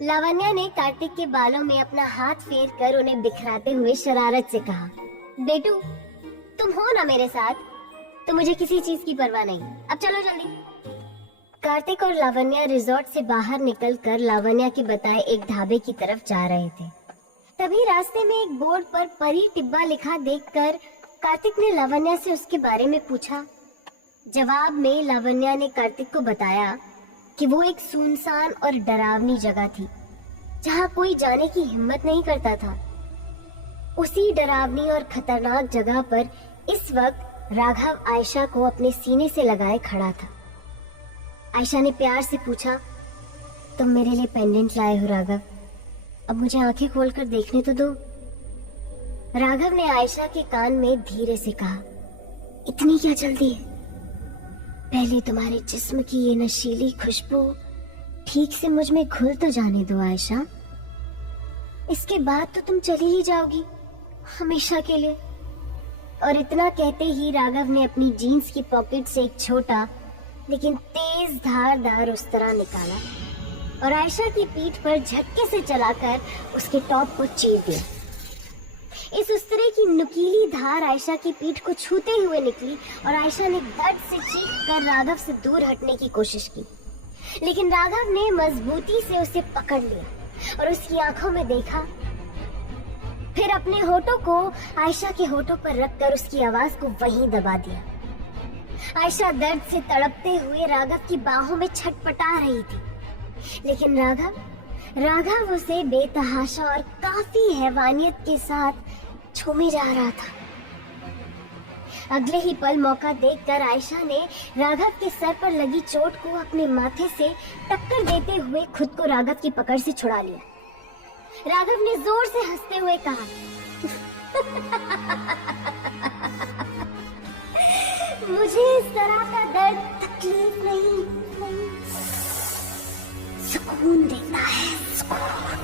लावण्या ने कार्तिक के बालों में अपना हाथ फेर कर उन्हें बिखराते हुए शरारत से कहा, बेटू तुम हो ना मेरे साथ, तो मुझे किसी चीज की परवाह नहीं, अब चलो जल्दी। कार्तिक और लावण्या रिजॉर्ट से बाहर निकलकर लावण्या के बताए एक ढाबे की तरफ जा रहे थे। तभी रास्ते में एक बोर्ड पर परी टिब्बा लिखा देखकर कार्तिक ने लावण्या से उसके बारे में पूछा। जवाब में लावण्या ने कार्तिक को बताया कि वो एक सुनसान और डरावनी जगह थी जहाँ कोई जाने की हिम्मत नहीं करता था। उसी डरावनी और खतरनाक जगह पर इस वक्त राघव आयशा को अपने सीने से लगाए खड़ा था। आयशा ने प्यार से पूछा, तुम मेरे लिए पेंडेंट लाए हो राघव? अब मुझे आंखें खोलकर देखने तो दो। राघव ने आयशा के कान में धीरे से कहा, इतनी क्या जल्दी है? पहले तुम्हारे जिस्म की ये नशीली खुशबू ठीक से मुझ में घुल तो जाने दो आयशा। इसके बाद तो तुम चली ही जाओगी हमेशा के लिए। और इतना कहते ही राघव ने अपनी जीन्स की पॉकेट से एक छोटा लेकिन तेज धारदार उस्तरा निकाला और आयशा की पीठ पर झटके से चलाकर उसके टॉप को चीर दिया। इस उस्तरे की नुकीली धार आयशा की पीठ को छूते हुए निकली और आयशा ने दर्द से चीख कर राघव से दूर हटने की कोशिश की, लेकिन राघव ने मजबूती से उसे पकड़ लिया और उसकी आंखों में देखा, फिर अपने होठों को आयशा के होठों पर रखकर उसकी आवाज को वहीं दबा दिया। आयशा दर्द से तड़पते हुए राघव की बाहों में छटपटा रही थी, लेकिन राघव उसे बेतहाशा और काफी हैवानियत के साथ छूमे जा रहा था। अगले ही पल मौका देखकर आयशा ने राघव के सर पर लगी चोट को अपने माथे से टक्कर देते हुए खुद को राघव की पकड़ से छुड़ा लिया। राघव ने जोर से हंसते हुए कहा, मुझे इस तरह का दर्द तकलीफ नहीं, सुकून देता है, सुकून।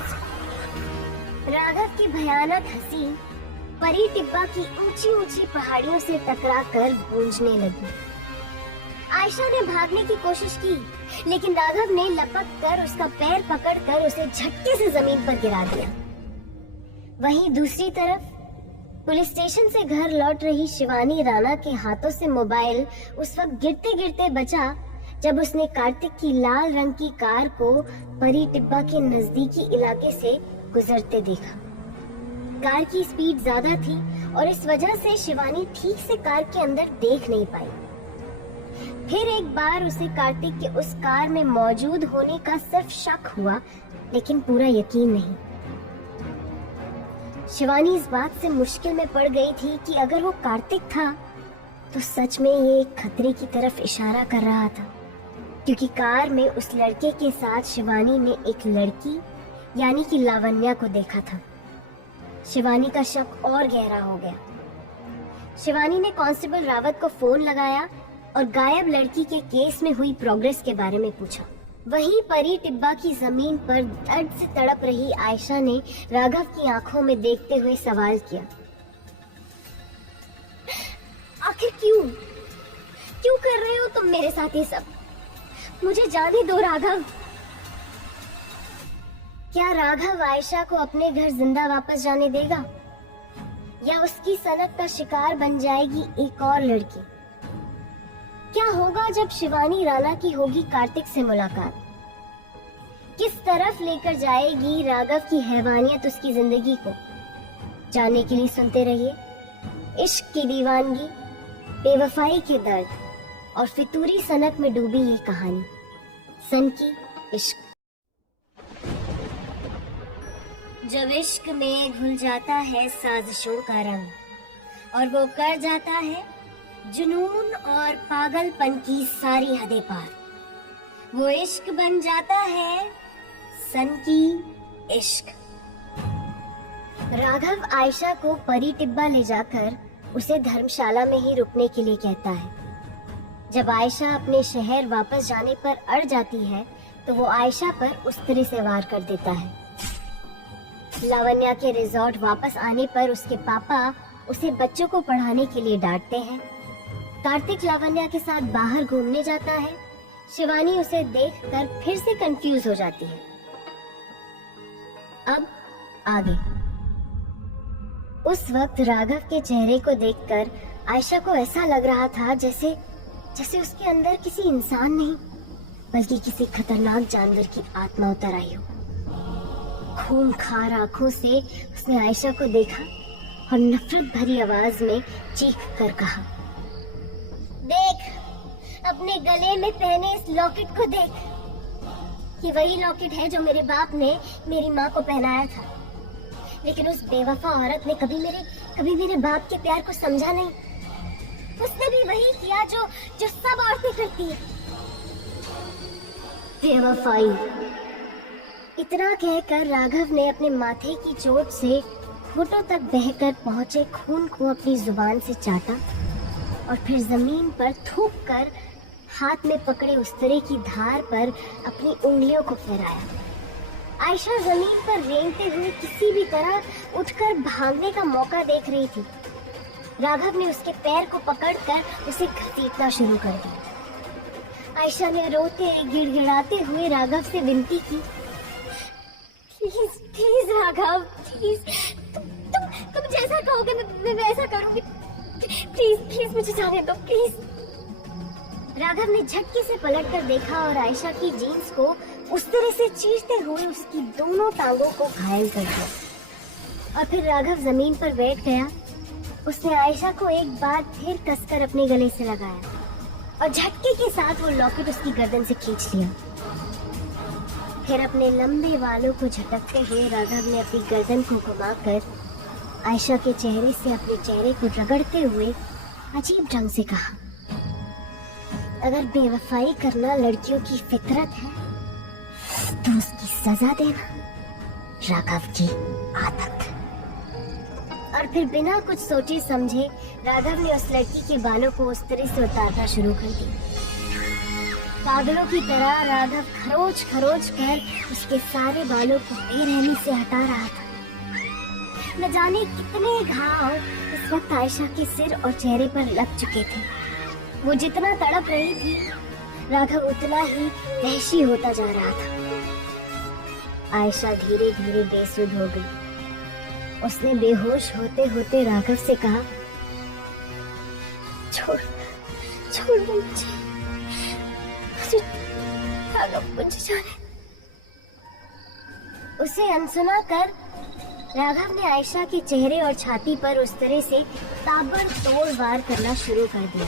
राघव की भयानक हंसी परी टिब्बा की ऊंची ऊंची पहाड़ियों से टकराकर गूंजने लगी। आयशा ने भागने की कोशिश की, लेकिन राघव ने लपक कर उसका पैर पकड़कर उसे झटके से जमीन पर गिरा दिया। वहीं दूसरी तरफ पुलिस स्टेशन से घर लौट रही शिवानी राणा के हाथों से मोबाइल उस वक्त गिरते गिरते बचा जब उसने कार्तिक की लाल रंग की कार को परी टिब्बा के नजदीकी इलाके से गुजरते देखा। कार की स्पीड ज्यादा थी और इस वजह से शिवानी ठीक से कार के अंदर देख नहीं पाई। फिर एक बार उसे कार्तिक के उस कार में मौजूद होने का सिर्फ शक हुआ, लेकिन पूरा यकीन नहीं। शिवानी इस बात से मुश्किल में पड़ गई थी कि अगर वो कार्तिक था तो सच में ये एक खतरे की तरफ इशारा कर रहा था, क्योंकि कार में उस लड़के के साथ शिवानी ने एक लड़की यानी कि लावण्या को देखा था। शिवानी का शक और गहरा हो गया। शिवानी ने कांस्टेबल रावत को फोन लगाया और गायब लड़की के केस में हुई प्रोग्रेस के बारे में पूछा। वहीं परी टिब्बा की जमीन पर दर्द से तड़प रही आयशा ने राघव की आंखों में देखते हुए सवाल किया, आखिर क्यों कर रहे हो तुम मेरे साथ ये सब? मुझे जाने दो राघव। क्या राघव आयशा को अपने घर जिंदा वापस जाने देगा या उसकी सनक का शिकार बन जाएगी एक और लड़की? क्या होगा जब शिवानी राणा की होगी कार्तिक से मुलाकात? किस तरफ लेकर जाएगी राघव की हैवानियत उसकी जिंदगी को? जानने के लिए सुनते रहिए इश्क की दीवानगी, बेवफाई के दर्द और फितूरी सनक में डूबी ये कहानी, सन की इश्क। जब इश्क में घुल जाता है साजिशों का रंग और वो कर जाता है जुनून और पागलपन की सारी हदें पार, वो इश्क बन जाता है सन की इश्क। राघव आयशा को परी टिब्बा ले जाकर उसे धर्मशाला में ही रुकने के लिए कहता है। जब आयशा अपने शहर वापस जाने पर अड़ जाती है तो वो आयशा पर उस तरह से वार कर देता है। लावण्या के रिजॉर्ट वापस आने पर उसके पापा उसे बच्चों को पढ़ाने के लिए डांटते हैं। कार्तिक लावण्या के साथ बाहर घूमने जाता है। शिवानी उसे देखकर फिर से कंफ्यूज हो जाती है। अब आगे। उस वक्त राघव के चेहरे को देखकर आयशा को ऐसा लग रहा था जैसे उसके अंदर किसी इंसान नहीं बल्कि किसी खतरनाक जानवर की आत्मा उतर आई हो। खूंखार आंखों से उसने आयशा को देखा और नफरत भरी आवाज में चीख कर कहा, देख, अपने गले में पहने इस लॉकेट को देख। ये वही लॉकेट है जो मेरे बाप ने मेरी माँ को पहनाया था, लेकिन उस बेवफा औरत ने कभी मेरे बाप के प्यार को समझा नहीं। उसने भी वही किया जो सब औरतें करती है, बेवफाई। इतना कहकर राघव ने अपने माथे की चोट से घुटनों तक बहकर पहुंचे खून को अपनी जुबान से चाटा और फिर जमीन पर थूक कर हाथ में पकड़े उस तरह की धार पर अपनी उंगलियों को फहराया। आयशा जमीन पर रेंगते हुए किसी भी तरह उठकर भागने का मौका देख रही थी। राघव ने उसके पैर को पकड़कर उसे घसीटना शुरू कर दिया। आयशा ने रोते गिड़गिड़ाते हुए राघव से विनती की, प्लीज राघव, प्लीज, तुम जैसा कहोगे मैं वैसा करूंगी। प्लीज मुझे जाने दो, प्लीज। राघव ने झटके से पलटकर देखा और आयशा की जीन्स को उस तरह से चीरते हुए उसकी दोनों टांगों को घायल कर दिया और फिर राघव जमीन पर बैठ गया। उसने आयशा को एक बार फिर कसकर अपने गले से लगाया और झटके के साथ वो लॉकेट उसकी गर्दन से खींच लिया। फिर अपने लंबे बालों को झटकते हुए राघव ने अपनी गर्दन को घुमाकर आयशा के चेहरे से अपने चेहरे को रगड़ते हुए अजीब ढंग से कहा, अगर बेवफाई करना लड़कियों की फितरत है तो उसकी सजा देना राघव की आदत। और फिर बिना कुछ सोचे समझे राघव ने उस लड़की के बालों को उस तरह से उतारना शुरू कर दिया। पागलों की तरह राघव खरोच खरोच कर उसके सारे बालों को बेरहमी से हटा रहा था। न जाने कितने घाव इस वक्त आयशा के सिर और चेहरे पर लग चुके थे। वो जितना तड़प रही थी, राघव उतना ही वहशी होता जा रहा था। आयशा धीरे धीरे बेसुध हो गई। उसने बेहोश होते होते राघव से कहा, छोड़ छोड़ मुझे, राघव मुझे जाने। उसे अनसुना कर राघव ने आयशा के चेहरे और छाती पर उस तरह से ताबड़तोड़ वार करना शुरू कर दिया।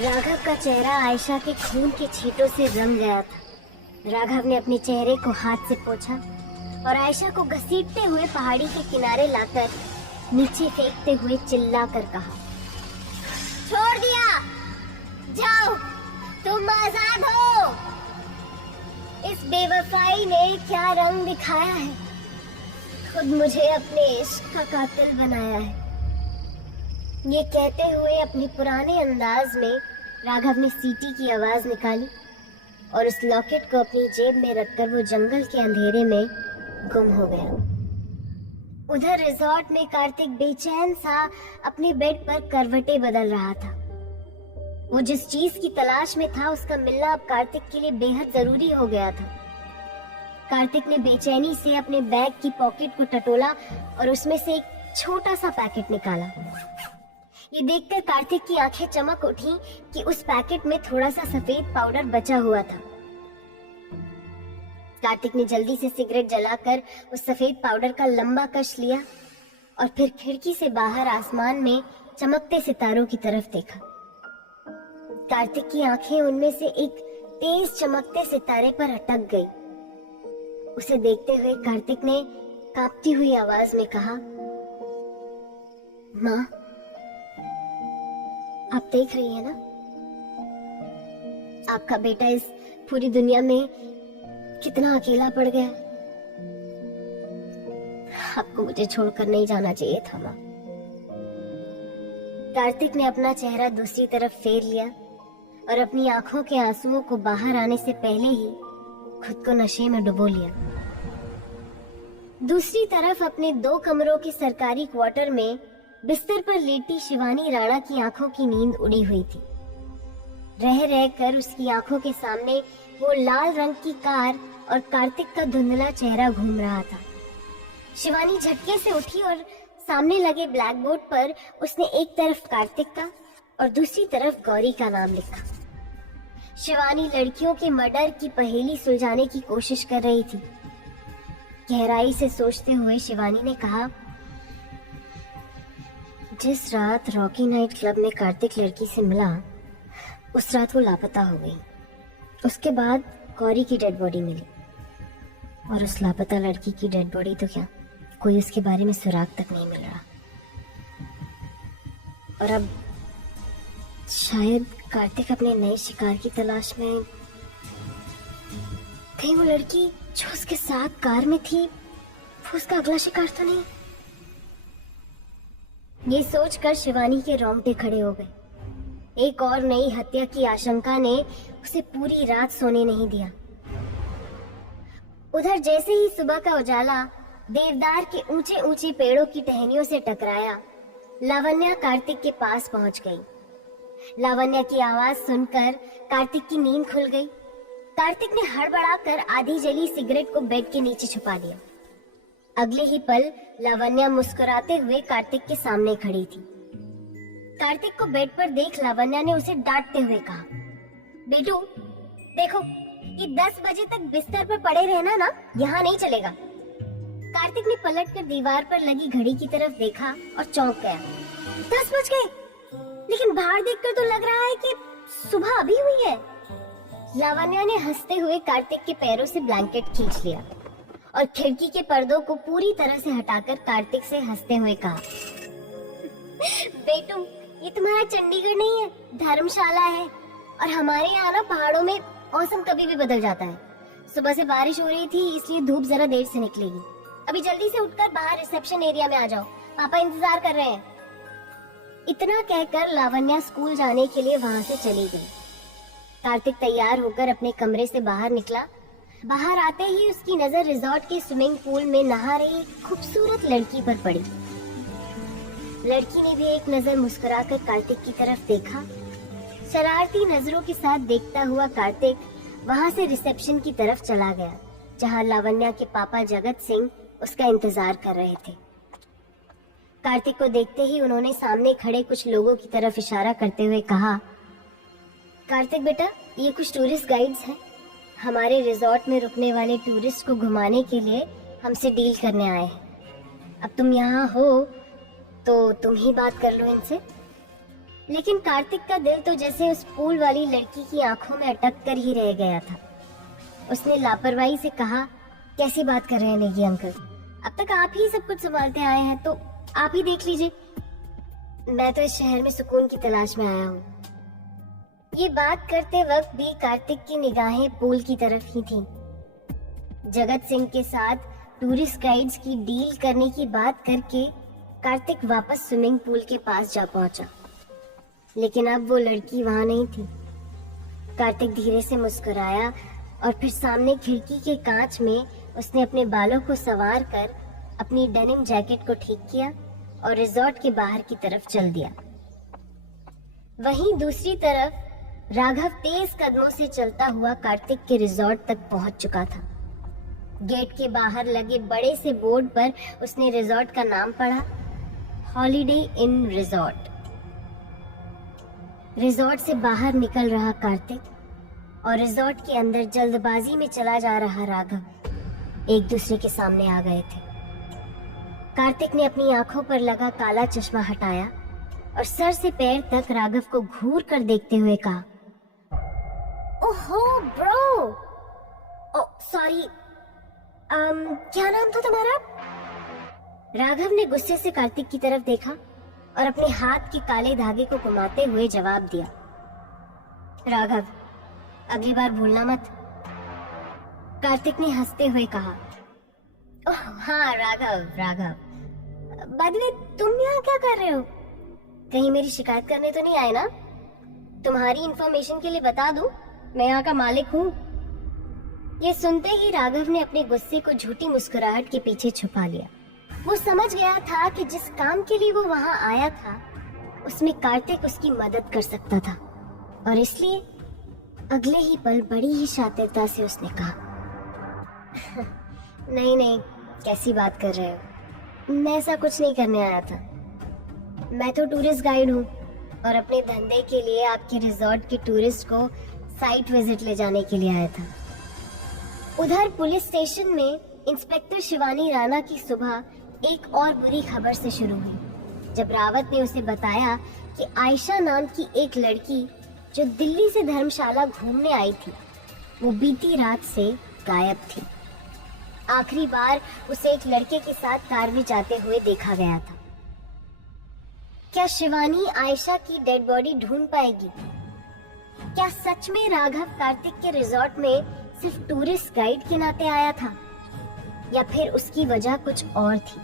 राघव का चेहरा आयशा के खून के छींटों से रंग गया था। राघव ने अपने चेहरे को हाथ से पोंछा और आयशा को घसीटते हुए पहाड़ी के किनारे लाकर नीचे फेंकते हुए चिल्लाकर कहा, छोड़ दिया, जाओ, तुम आजाद हो। इस बेवफाई ने क्या रंग दिखाया है, खुद मुझे अपने इश्क का कातिल बनाया है। ये कहते हुए अपने पुराने अंदाज में राघव ने सीटी की आवाज निकाली और उस लॉकेट को अपनी जेब में रखकर वो जंगल के अंधेरे में गुम हो गया। उधर रिजॉर्ट में कार्तिक बेचैन सा अपने बेड पर करवटें बदल रहा था। वो जिस चीज की तलाश में था उसका मिलना अब कार्तिक के लिए बेहद जरूरी हो गया था। कार्तिक ने बेचैनी से अपने बैग की पॉकेट को टटोला और उसमें से एक छोटा सा पैकेट निकाला। ये देखकर कार्तिक की आंखें चमक उठी कि उस पैकेट में थोड़ा सा सफेद पाउडर बचा हुआ था। कार्तिक ने जल्दी से सिगरेट जलाकर उस सफेद पाउडर का लंबा कश लिया और फिर खिड़की से बाहर आसमान में चमकते सितारों की तरफ देखा। कार्तिक की आंखें उनमें से एक तेज चमकते सितारे पर अटक गई। उसे देखते हुए कार्तिक ने कांपती हुई आवाज में कहा, माँ, आप देख रही है ना, आपका बेटा इस पूरी दुनिया में कितना अकेला पड़ गया। आपको मुझे छोड़कर नहीं जाना चाहिए था माँ। कार्तिक ने अपना चेहरा दूसरी तरफ फेर लिया और अपनी आंखों के आंसुओं को बाहर आने से पहले ही खुद को नशे में डुबो लिया। दूसरी तरफ अपने 2 कमरों के सरकारी क्वार्टर में बिस्तर पर लेटी शिवानी राणा की आंखों की नींद उड़ी हुई थी। रह रहकर उसकी आंखों के सामने वो लाल रंग की कार और कार्तिक का धुंधला चेहरा घूम रहा था। शिवानी झटके से उठी और सामने लगे ब्लैक बोर्ड पर उसने एक तरफ कार्तिक का और दूसरी तरफ गौरी का नाम लिखा। शिवानी लड़कियों के मर्डर की पहेली सुलझाने की कोशिश कर रही थी। गहराई से सोचते हुए शिवानी ने कहा, जिस रात रॉकी नाइट क्लब में कार्तिक लड़की से मिला उस रात वो लापता हो गई। उसके बाद गौरी की डेड बॉडी मिली और उस लापता लड़की की डेड बॉडी तो क्या, कोई उसके बारे में सुराग तक नहीं मिल रहा। और अब शायद कार्तिक अपने नए शिकार की तलाश में। कहीं वो लड़की जो उसके साथ कार में थी वो उसका अगला शिकार तो नहीं। ये सोचकर शिवानी के रोंगटे खड़े हो गए। एक और नई हत्या की आशंका ने उसे पूरी रात सोने नहीं दिया। उधर जैसे ही सुबह का उजाला देवदार के ऊंचे ऊंचे पेड़ों की टहनियों से टकराया, लावण्या कार्तिक के पास पहुंच गई। लावण्या की आवाज सुनकर कार्तिक की नींद खुल गई। कार्तिक ने हड़बड़ाकर आधी जली सिगरेट को बेड के नीचे छुपा दिया। अगले ही पल लावण्या मुस्कुराते हुए कार्तिक के सामने खड़ी थी। कार्तिक को बेड पर देख लावण्या ने उसे डांटते हुए कहा, बेटू देखो, ये 10 बजे तक बिस्तर पर पड़े रहना ना यहाँ नहीं चलेगा। कार्तिक ने पलटकर दीवार पर लगी घड़ी की तरफ देखा और चौंक गया। 10 बज गए, लेकिन बाहर देखकर तो लग रहा है कि सुबह अभी हुई है। लावण्या ने हंसते हुए कार्तिक के पैरों से ब्लैंकेट खींच लिया और खिड़की के पर्दों को पूरी तरह से हटाकर कार्तिक से हंसते हुए कहा, बेटू ये तुम्हारा चंडीगढ़ नहीं है, धर्मशाला है। और हमारे यहाँ ना पहाड़ों में मौसम कभी भी बदल जाता है। सुबह से बारिश हो रही थी, इसलिए धूप जरा देर से निकलेगी। अभी जल्दी से उठकर बाहर रिसेप्शन एरिया में आ जाओ, पापा इंतजार कर रहे हैं। इतना कहकर लावण्या स्कूल जाने के लिए वहाँ से चली गई। कार्तिक तैयार होकर अपने कमरे से बाहर निकला। बाहर आते ही उसकी नजर रिजॉर्ट के स्विमिंग पूल में नहा रही एक खूबसूरत लड़की पर पड़ी। लड़की ने भी एक नजर मुस्कुराकर कार्तिक की तरफ देखा। शरारती नजरों के साथ देखता हुआ कार्तिक वहां से रिसेप्शन की तरफ चला गया, जहां लावण्या के पापा जगत सिंह उसका इंतजार कर रहे थे। कार्तिक को देखते ही उन्होंने सामने खड़े कुछ लोगों की तरफ इशारा करते हुए कहा, कार्तिक बेटा, ये कुछ टूरिस्ट गाइड्स हैं। हमारे रिजॉर्ट में रुकने वाले टूरिस्ट को घुमाने के लिए हमसे डील करने आए हैं। अब तुम यहाँ हो तो तुम ही बात कर लो इनसे। लेकिन कार्तिक का दिल तो जैसे उस पूल वाली लड़की की आंखों में अटक कर ही रह गया था। उसने लापरवाही से कहा, कैसी बात कर रहे हैं नेगी अंकल, अब तक आप ही सब कुछ संभालते आए हैं, तो आप ही देख लीजिए। मैं तो इस शहर में सुकून की तलाश में आया हूँ। ये बात करते वक्त भी कार्तिक की निगाहें पूल की तरफ ही थीं। जगत सिंह के साथ टूरिस्ट गाइड्स की डील करने की बात करके कार्तिक वापस स्विमिंग पूल के पास जा पहुंचा, लेकिन अब वो लड़की वहां नहीं थी। कार्तिक धीरे से मुस्कुराया और फिर सामने खिड़की के कांच में उसने अपने बालों को संवार कर अपनी डेनिम जैकेट को ठीक किया और रिजॉर्ट के बाहर की तरफ चल दिया। वहीं दूसरी तरफ राघव तेज कदमों से चलता हुआ कार्तिक के रिजॉर्ट तक पहुंच चुका था। गेट के बाहर लगे बड़े से बोर्ड पर उसने रिजॉर्ट का नाम पढ़ा, हॉलिडे इन रिजॉर्ट। रिजॉर्ट से बाहर निकल रहा कार्तिक और रिजॉर्ट के अंदर जल्दबाजी में चला जा रहा राघव एक दूसरे के सामने आ गए थे। कार्तिक ने अपनी आंखों पर लगा काला चश्मा हटाया और सर से पैर तक राघव को घूर कर देखते हुए कहा, ओहो ब्रो, ओ सॉरी, क्या नाम था तुम्हारा? राघव ने गुस्से से कार्तिक की तरफ देखा और अपने हाथ के काले धागे को घुमाते हुए जवाब दिया, राघव, अगली बार भूलना मत। कार्तिक ने हंसते हुए कहा, ओह हाँ Raghav, Raghav. By the way, तुम यहाँ क्या कर रहे हो? कहीं मेरी शिकायत करने तो नहीं आए ना? तुम्हारी इंफॉर्मेशन के लिए बता दूं, मैं यहाँ का मालिक हूँ। ये सुनते ही राघव ने अपने गुस्से को झूठी मुस्कुराहट के पीछे छुपा लिया। वो समझ गया था कि जिस काम के लिए वो वहाँ आया था उसमें कार्तिक उसकी मदद कर सकता था, और इसलिए अगले ही पल बड़ी ही शातिरता से उसने कहा, नहीं नहीं, कैसी बात कर रहे हो? मैं ऐसा कुछ नहीं करने आया था। मैं तो टूरिस्ट गाइड हूँ और अपने धंधे के लिए आपके रिजॉर्ट के टूरिस्ट को साइट विजिट ले जाने के लिए आया था। उधर पुलिस स्टेशन में इंस्पेक्टर शिवानी राणा की सुबह एक और बुरी खबर से शुरू हुई, जब रावत ने उसे बताया कि आयशा नाम की एक लड़की जो दिल्ली से धर्मशाला घूमने आई थी, वो बीती रात से गायब थी। आखिरी बार उसे एक लड़के के साथ कार में जाते हुए देखा गया था। क्या शिवानी आयशा की डेड बॉडी ढूंढ पाएगी? क्या सच में राघव कार्तिक के रिजॉर्ट में सिर्फ टूरिस्ट गाइड के नाते आया था, या फिर उसकी वजह कुछ और थी?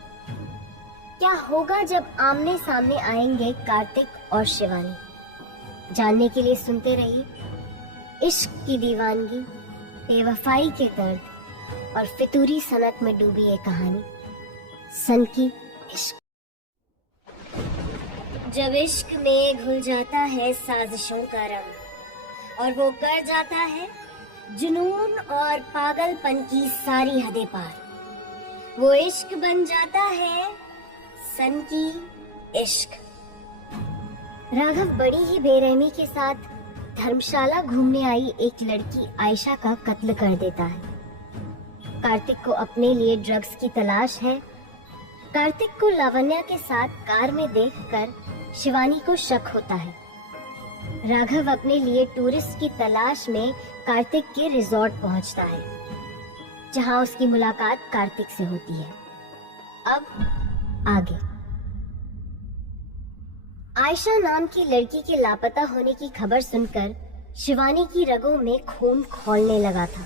क्या होगा जब आमने सामने आएंगे कार्तिक और शिवानी? जानने के लिए सुनते रहिए इश्क की दीवानगी, बेवफाई के दर्द और फितूरी सनक में डूबी ये कहानी, सन की इश्क। जब इश्क में घुल जाता है साजिशों का रंग और वो कर जाता है जुनून और पागलपन की सारी हदें पार, वो इश्क बन जाता है सन की इश्क। राघव बड़ी ही बेरहमी के साथ धर्मशाला घूमने आई एक लड़की आयशा का कत्ल कर देता है। कार्तिक को अपने लिए ड्रग्स की तलाश है। कार्तिक को लावण्या के साथ कार में देखकर शिवानी को शक होता है। राघव अपने लिए टूरिस्ट की तलाश में कार्तिक के रिजॉर्ट पहुंचता है, जहां उसकी मुलाकात कार्तिक से होती है। अब आगे। आयशा नाम की लड़की के लापता होने की खबर सुनकर शिवानी की रगों में खून खौलने लगा था।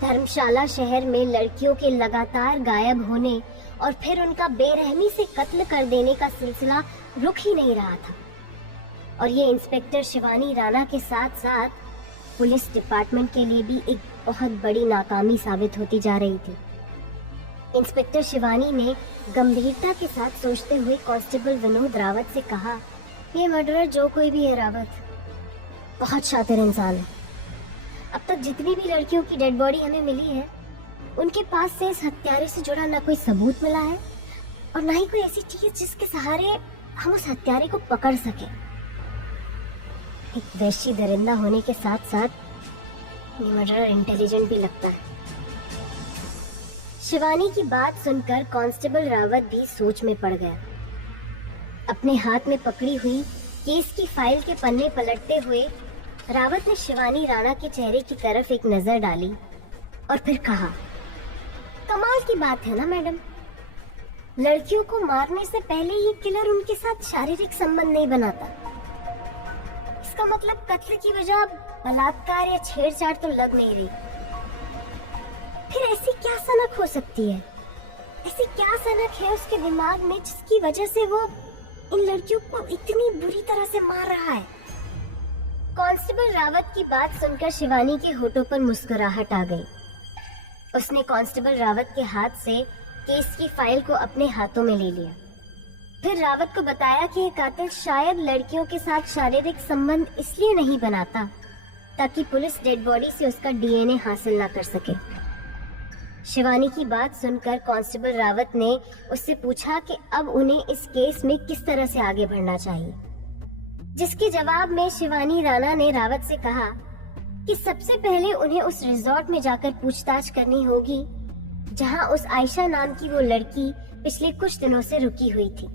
धर्मशाला शहर में लड़कियों के लगातार गायब होने और फिर उनका बेरहमी से कत्ल कर देने का सिलसिला रुक ही नहीं रहा था और ये इंस्पेक्टर शिवानी राणा के साथ साथ पुलिस डिपार्टमेंट के लिए भी एक बहुत बड़ी नाकामी साबित होती जा रही थी। इंस्पेक्टर शिवानी ने गंभीरता के साथ सोचते हुए कांस्टेबल विनोद रावत से कहा, ये मर्डरर जो कोई भी है रावत, बहुत शातिर इंसान है। अब तक जितनी भी लड़कियों की डेड बॉडी हमें मिली है, उनके पास से इस हत्यारे से जुड़ा ना कोई सबूत मिला है और ना ही कोई ऐसी चीज जिसके सहारे हम उस हत्यारे को पकड़ सके। एक वैशी दरिंदा होने के साथ साथ ये मर्डरर इंटेलिजेंट भी लगता है। शिवानी की बात सुनकर कांस्टेबल रावत भी सोच में पड़ गया। अपने हाथ में पकड़ी हुई केस की फाइल के पन्ने पलटते हुए रावत ने शिवानी राणा के चेहरे की तरफ एक नजर डाली और फिर कहा, कमाल की बात है ना मैडम, लड़कियों को मारने से पहले ये किलर उनके साथ शारीरिक संबंध नहीं बनाता। इसका मतलब कत्ल की वजह बलात्कार या छेड़छाड़ तो लग नहीं रही। फिर ऐसी क्या सनक हो सकती है? ऐसी क्या सनक है उसके दिमाग में जिसकी वजह से वो इन लड़कियों को इतनी बुरी तरह से मार रहा है? कांस्टेबल रावत की बात सुनकर शिवानी के होठों पर मुस्कुराहट आ गई। उसने कांस्टेबल रावत के हाथ से केस की फाइल को अपने हाथों में ले लिया। फिर रावत को बताया कि कातिल शायद लड़कियों के साथ शारीरिक संबंध इसलिए नहीं बनाता ताकि पुलिस डेड बॉडी से उसका डीएनए हासिल ना कर सके। शिवानी की बात सुनकर कांस्टेबल रावत ने उससे पूछा कि अब उन्हें इस केस में किस तरह से आगे बढ़ना चाहिए, जिसके जवाब में शिवानी राणा ने रावत से कहा कि सबसे पहले उन्हें उस रिजॉर्ट में जाकर पूछताछ करनी होगी जहां उस आयशा नाम की वो लड़की पिछले कुछ दिनों से रुकी हुई थी।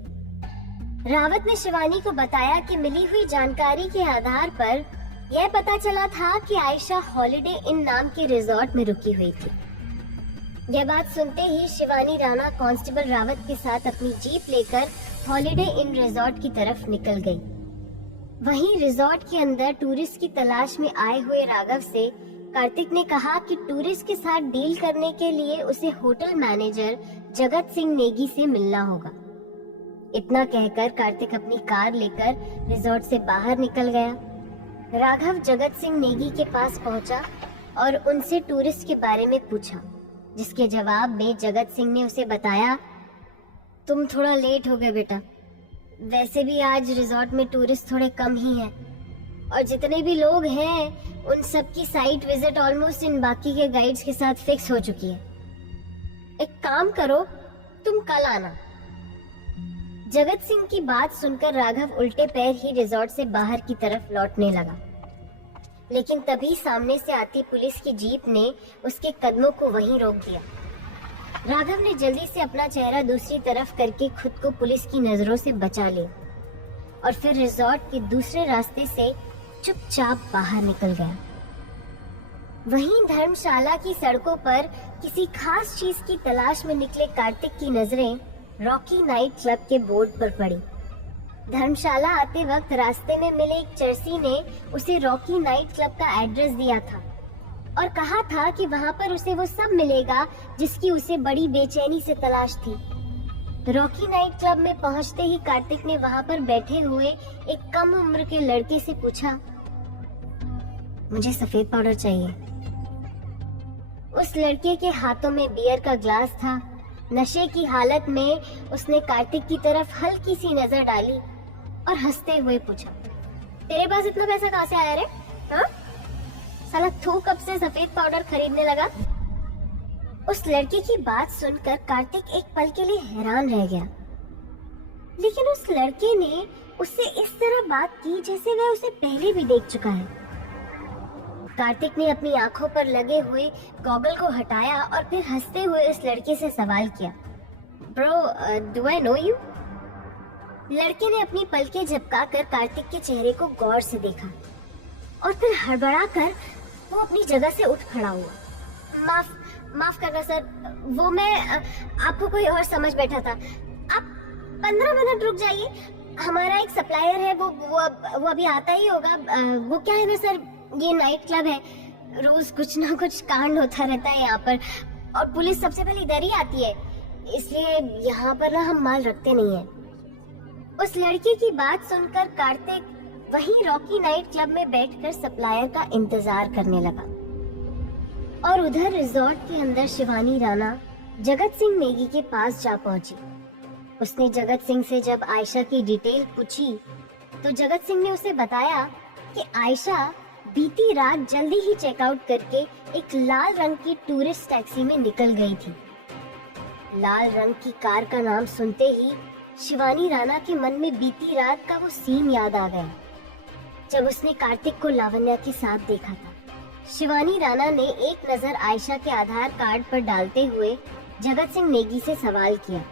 रावत ने शिवानी को बताया कि मिली हुई जानकारी के आधार पर यह पता चला था कि आयशा हॉलिडे इन नाम के रिजॉर्ट में रुकी हुई थी। यह बात सुनते ही शिवानी राणा कांस्टेबल रावत के साथ अपनी जीप लेकर हॉलिडे इन रिजॉर्ट की तरफ निकल गई। वहीं रिजॉर्ट के अंदर टूरिस्ट की तलाश में आए हुए राघव से कार्तिक ने कहा कि टूरिस्ट के साथ डील करने के लिए उसे होटल मैनेजर जगत सिंह नेगी से मिलना होगा। इतना कहकर कार्तिक अपनी कार लेकर रिजॉर्ट से बाहर निकल गया। राघव जगत सिंह नेगी के पास पहुंचा और उनसे टूरिस्ट के बारे में पूछा, जिसके जवाब में जगत सिंह ने उसे बताया, तुम थोड़ा लेट हो गए बेटा, वैसे भी आज रिजॉर्ट में टूरिस्ट थोड़े कम ही हैं और जितने भी लोग हैं उन सब की साइट विजिट ऑलमोस्ट इन बाकी के गाइड्स के साथ फिक्स हो चुकी है। एक काम करो, तुम कल आना। जगत सिंह की बात सुनकर राघव उल्टे पैर ही रिजॉर्ट से बाहर की तरफ लौटने लगा, लेकिन तभी सामने से आती पुलिस की जीप ने उसके कदमों को वहीं रोक दिया। राघव ने जल्दी से अपना चेहरा दूसरी तरफ करके खुद को पुलिस की नजरों से बचा लिया और फिर रिजॉर्ट के दूसरे रास्ते से चुपचाप बाहर निकल गया। वहीं धर्मशाला की सड़कों पर किसी खास चीज की तलाश में निकले कार्तिक की नजरें रॉकी नाइट क्लब के बोर्ड पर पड़ी। धर्मशाला आते वक्त रास्ते में मिले एक चरसी ने उसे रॉकी नाइट क्लब का एड्रेस दिया था और कहा था कि वहां पर उसे वो सब मिलेगा जिसकी उसे बड़ी बेचैनी से तलाश थी। रॉकी नाइट क्लब में पहुंचते ही कार्तिक ने वहां पर बैठे हुए एक कम उम्र के लड़के से पूछा, मुझे सफेद पाउडर चाहिए। उस लड़के के हाथों में बियर का ग्लास था। नशे की हालत में उसने कार्तिक की तरफ हल्की सी नजर डाली और हंसते हुए पूछा, तेरे पास इतना पैसा कहाँ से आया रे? हाँ? साला तू कब से सफेद पाउडर खरीदने लगा? उस लड़के की बात सुनकर कार्तिक एक पल के लिए हैरान रह गया, लेकिन उस लड़के ने उससे इस तरह बात की जैसे वह उसे पहले भी देख चुका है। कार्तिक ने अपनी आंखों पर लगे हुए गॉगल को हटाया और फिर हंसते हुए उस लड़के से सवाल किया, bro do I know you? लड़के ने अपनी पलकें झपकाकर कार्तिक के चेहरे को गौर से देखा और फिर हड़बड़ाकर वो अपनी जगह से उठ खड़ा हुआ। माफ करना सर, वो मैं आपको कोई और समझ बैठा था। आप 15 मिनट रुक जाइए, हमारा एक सप्लायर है, वो अभी आता ही होगा। वो क्या है ना सर, ये नाइट क्लब है, रोज कुछ ना कुछ कांड होता रहता है यहाँ पर, और पुलिस सबसे पहले इधर ही आती है, इसलिए यहाँ पर ना हम माल रखते नहीं है। उस लड़की की बात सुनकर कार्तिक वहीं रॉकी नाइट क्लब में बैठकर सप्लायर का इंतजार करने लगा, और उधर रिजॉर्ट के अंदर शिवानी राणा जगत सिंह नेगी के पास जा पहुंची। उसने जगत सिंह से जब आयशा की डिटेल पूछी तो जगत सिंह ने उसे बताया कि आयशा बीती रात जल्दी ही चेकआउट करके एक लाल रंग की टूरिस्ट टैक्सी में निकल गई थी। लाल रंग की कार का नाम सुनते ही शिवानी राणा के मन में बीती रात का वो सीन याद आ गया जब उसने कार्तिक को लावण्या के साथ देखा था। शिवानी राणा ने एक नजर आयशा के आधार कार्ड पर डालते हुए जगत सिंह नेगी से सवाल किया,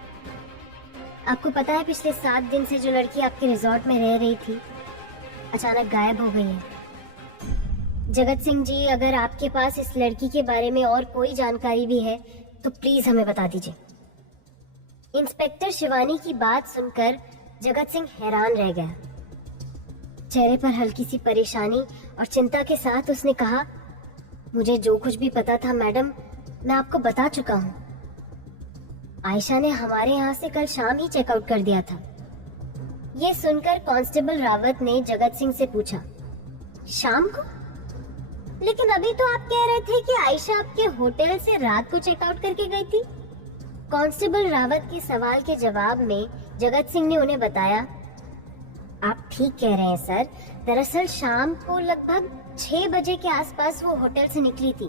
आपको पता है पिछले 7 दिन से जो लड़की आपके रिजॉर्ट में रह रही थी अचानक गायब हो गई है। जगत सिंह जी, अगर आपके पास इस लड़की के बारे में और कोई जानकारी भी है तो प्लीज हमें बता दीजिए। इंस्पेक्टर शिवानी की बात सुनकर जगत सिंह हैरान रह गया। चेहरे पर हल्की सी परेशानी और चिंता के साथ उसने कहा, मुझे जो कुछ भी पता था मैडम, मैं आपको बता चुका हूँ। आयशा ने हमारे यहाँ से कल शाम ही चेकआउट कर दिया था। ये सुनकर कांस्टेबल रावत ने जगत सिंह से पूछा, शाम को? लेकिन अभी तो आप कह रहे थे कि आयशा आपके होटल से रात को चेकआउट करके गई थी। कांस्टेबल रावत के सवाल के जवाब में जगत सिंह ने उन्हें बताया, आप ठीक कह रहे हैं सर, दरअसल शाम को लगभग 6 बजे के आसपास वो होटल से निकली थी।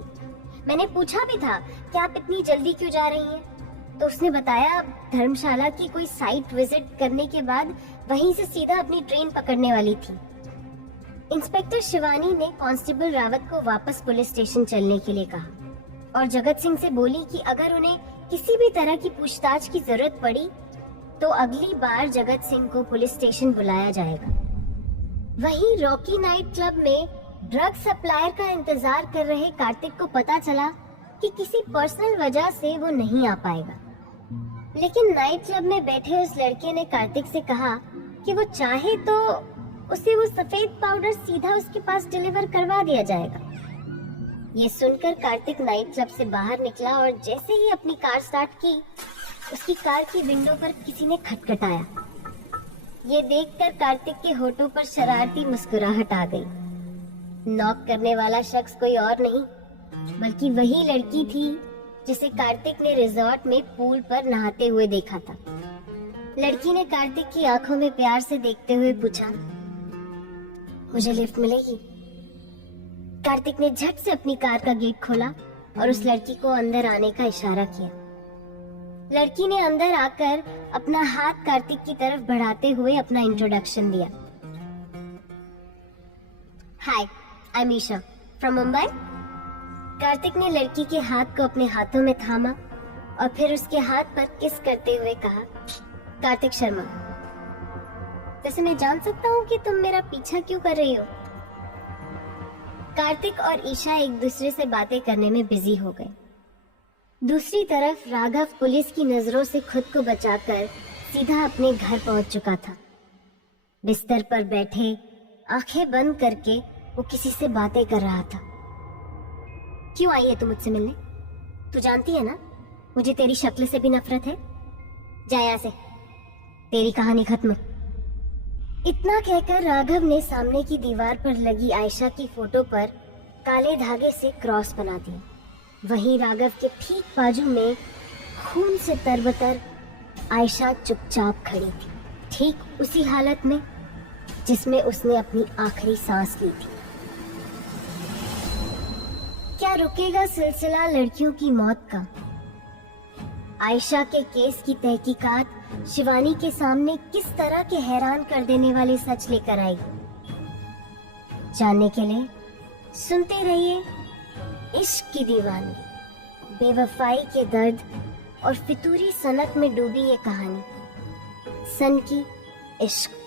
मैंने पूछा भी था कि आप इतनी जल्दी क्यों जा रही हैं, तो उसने बताया धर्मशाला की कोई साइट विजिट करने के बाद वहीं से सीधा अपनी ट्रेन पकड़ने वाली थी। इंस्पेक्टर शिवानी ने कांस्टेबल रावत को वापस पुलिस स्टेशन चलने के लिए कहा और जगत सिंह से बोली कि अगर उन्हें किसी भी तरह की पूछताछ की जरूरत पड़ी तो अगली बार जगत सिंह को पुलिस स्टेशन बुलाया जाएगा। वहीं रॉकी नाइट क्लब में ड्रग सप्लायर का इंतजार कर रहे कार्तिक को पता चला कि किसी पर्सनल वजह से वो नहीं आ पाएगा। लेकिन नाइट क्लब में बैठे उस लड़के ने कार्तिक से कहा कि वो चाहे तो उसे वो सफेद पाउडर सीधा उसके पास डिलीवर करवा दिया जाएगा। ये सुनकर कार्तिक नाइट क्लब से बाहर निकला और जैसे ही अपनी कार स्टार्ट की, उसकी कार की विंडो पर किसी ने खटखटाया। ये देखकर कार्तिक के होठों पर शरारती मुस्कुराहट आ गई। नॉक करने वाला शख्स कोई और नहीं बल्कि वही लड़की थी जिसे कार्तिक ने रिजॉर्ट में पूल पर नहाते हुए देखा था। लड़की ने कार्तिक की आंखों में प्यार से देखते हुए पूछा, मुझे लिफ्ट मिलेगी? कार्तिक ने झट से अपनी कार का गेट खोला और उस लड़की को अंदर आने का इशारा किया। लड़की ने अंदर आकर अपना हाथ कार्तिक की तरफ बढ़ाते हुए अपना इंट्रोडक्शन दिया। Hi, I am Isha from Mumbai. Kartik ने लड़की के हाथ को अपने हाथों में थामा और फिर उसके हाथ पर किस करते हुए कहा, कार्तिक शर्मा, वैसे मैं जान सकता हूँ कि तुम मेरा पीछा क्यों कर रही हो? कार्तिक और ईशा एक दूसरे से बातें करने में बिजी हो गए। दूसरी तरफ राघव पुलिस की नजरों से खुद को बचाकर सीधा अपने घर पहुंच चुका था। बिस्तर पर बैठे आंखें बंद करके वो किसी से बातें कर रहा था। क्यों आई है तू मुझसे मिलने? तू जानती है ना मुझे तेरी शक्ल से भी नफरत है। जा यहाँ से, तेरी कहानी खत्म। इतना कहकर राघव ने सामने की दीवार पर लगी आयशा की फोटो पर काले धागे से क्रॉस बना दिया। वहीं राघव के ठीक बाजू में खून से तरबतर आयशा चुपचाप खड़ी थी, ठीक उसी हालत में जिसमें उसने अपनी आखिरी सांस ली थी। क्या रुकेगा सिलसिला लड़कियों की मौत का? आयशा के केस की तहकीकात शिवानी के सामने किस तरह के हैरान कर देने वाले सच लेकर आई? जानने के लिए सुनते रहिए इश्क की दीवानगी, बेवफाई के दर्द और फितूरी सनक में डूबी ये कहानी, सन की इश्क।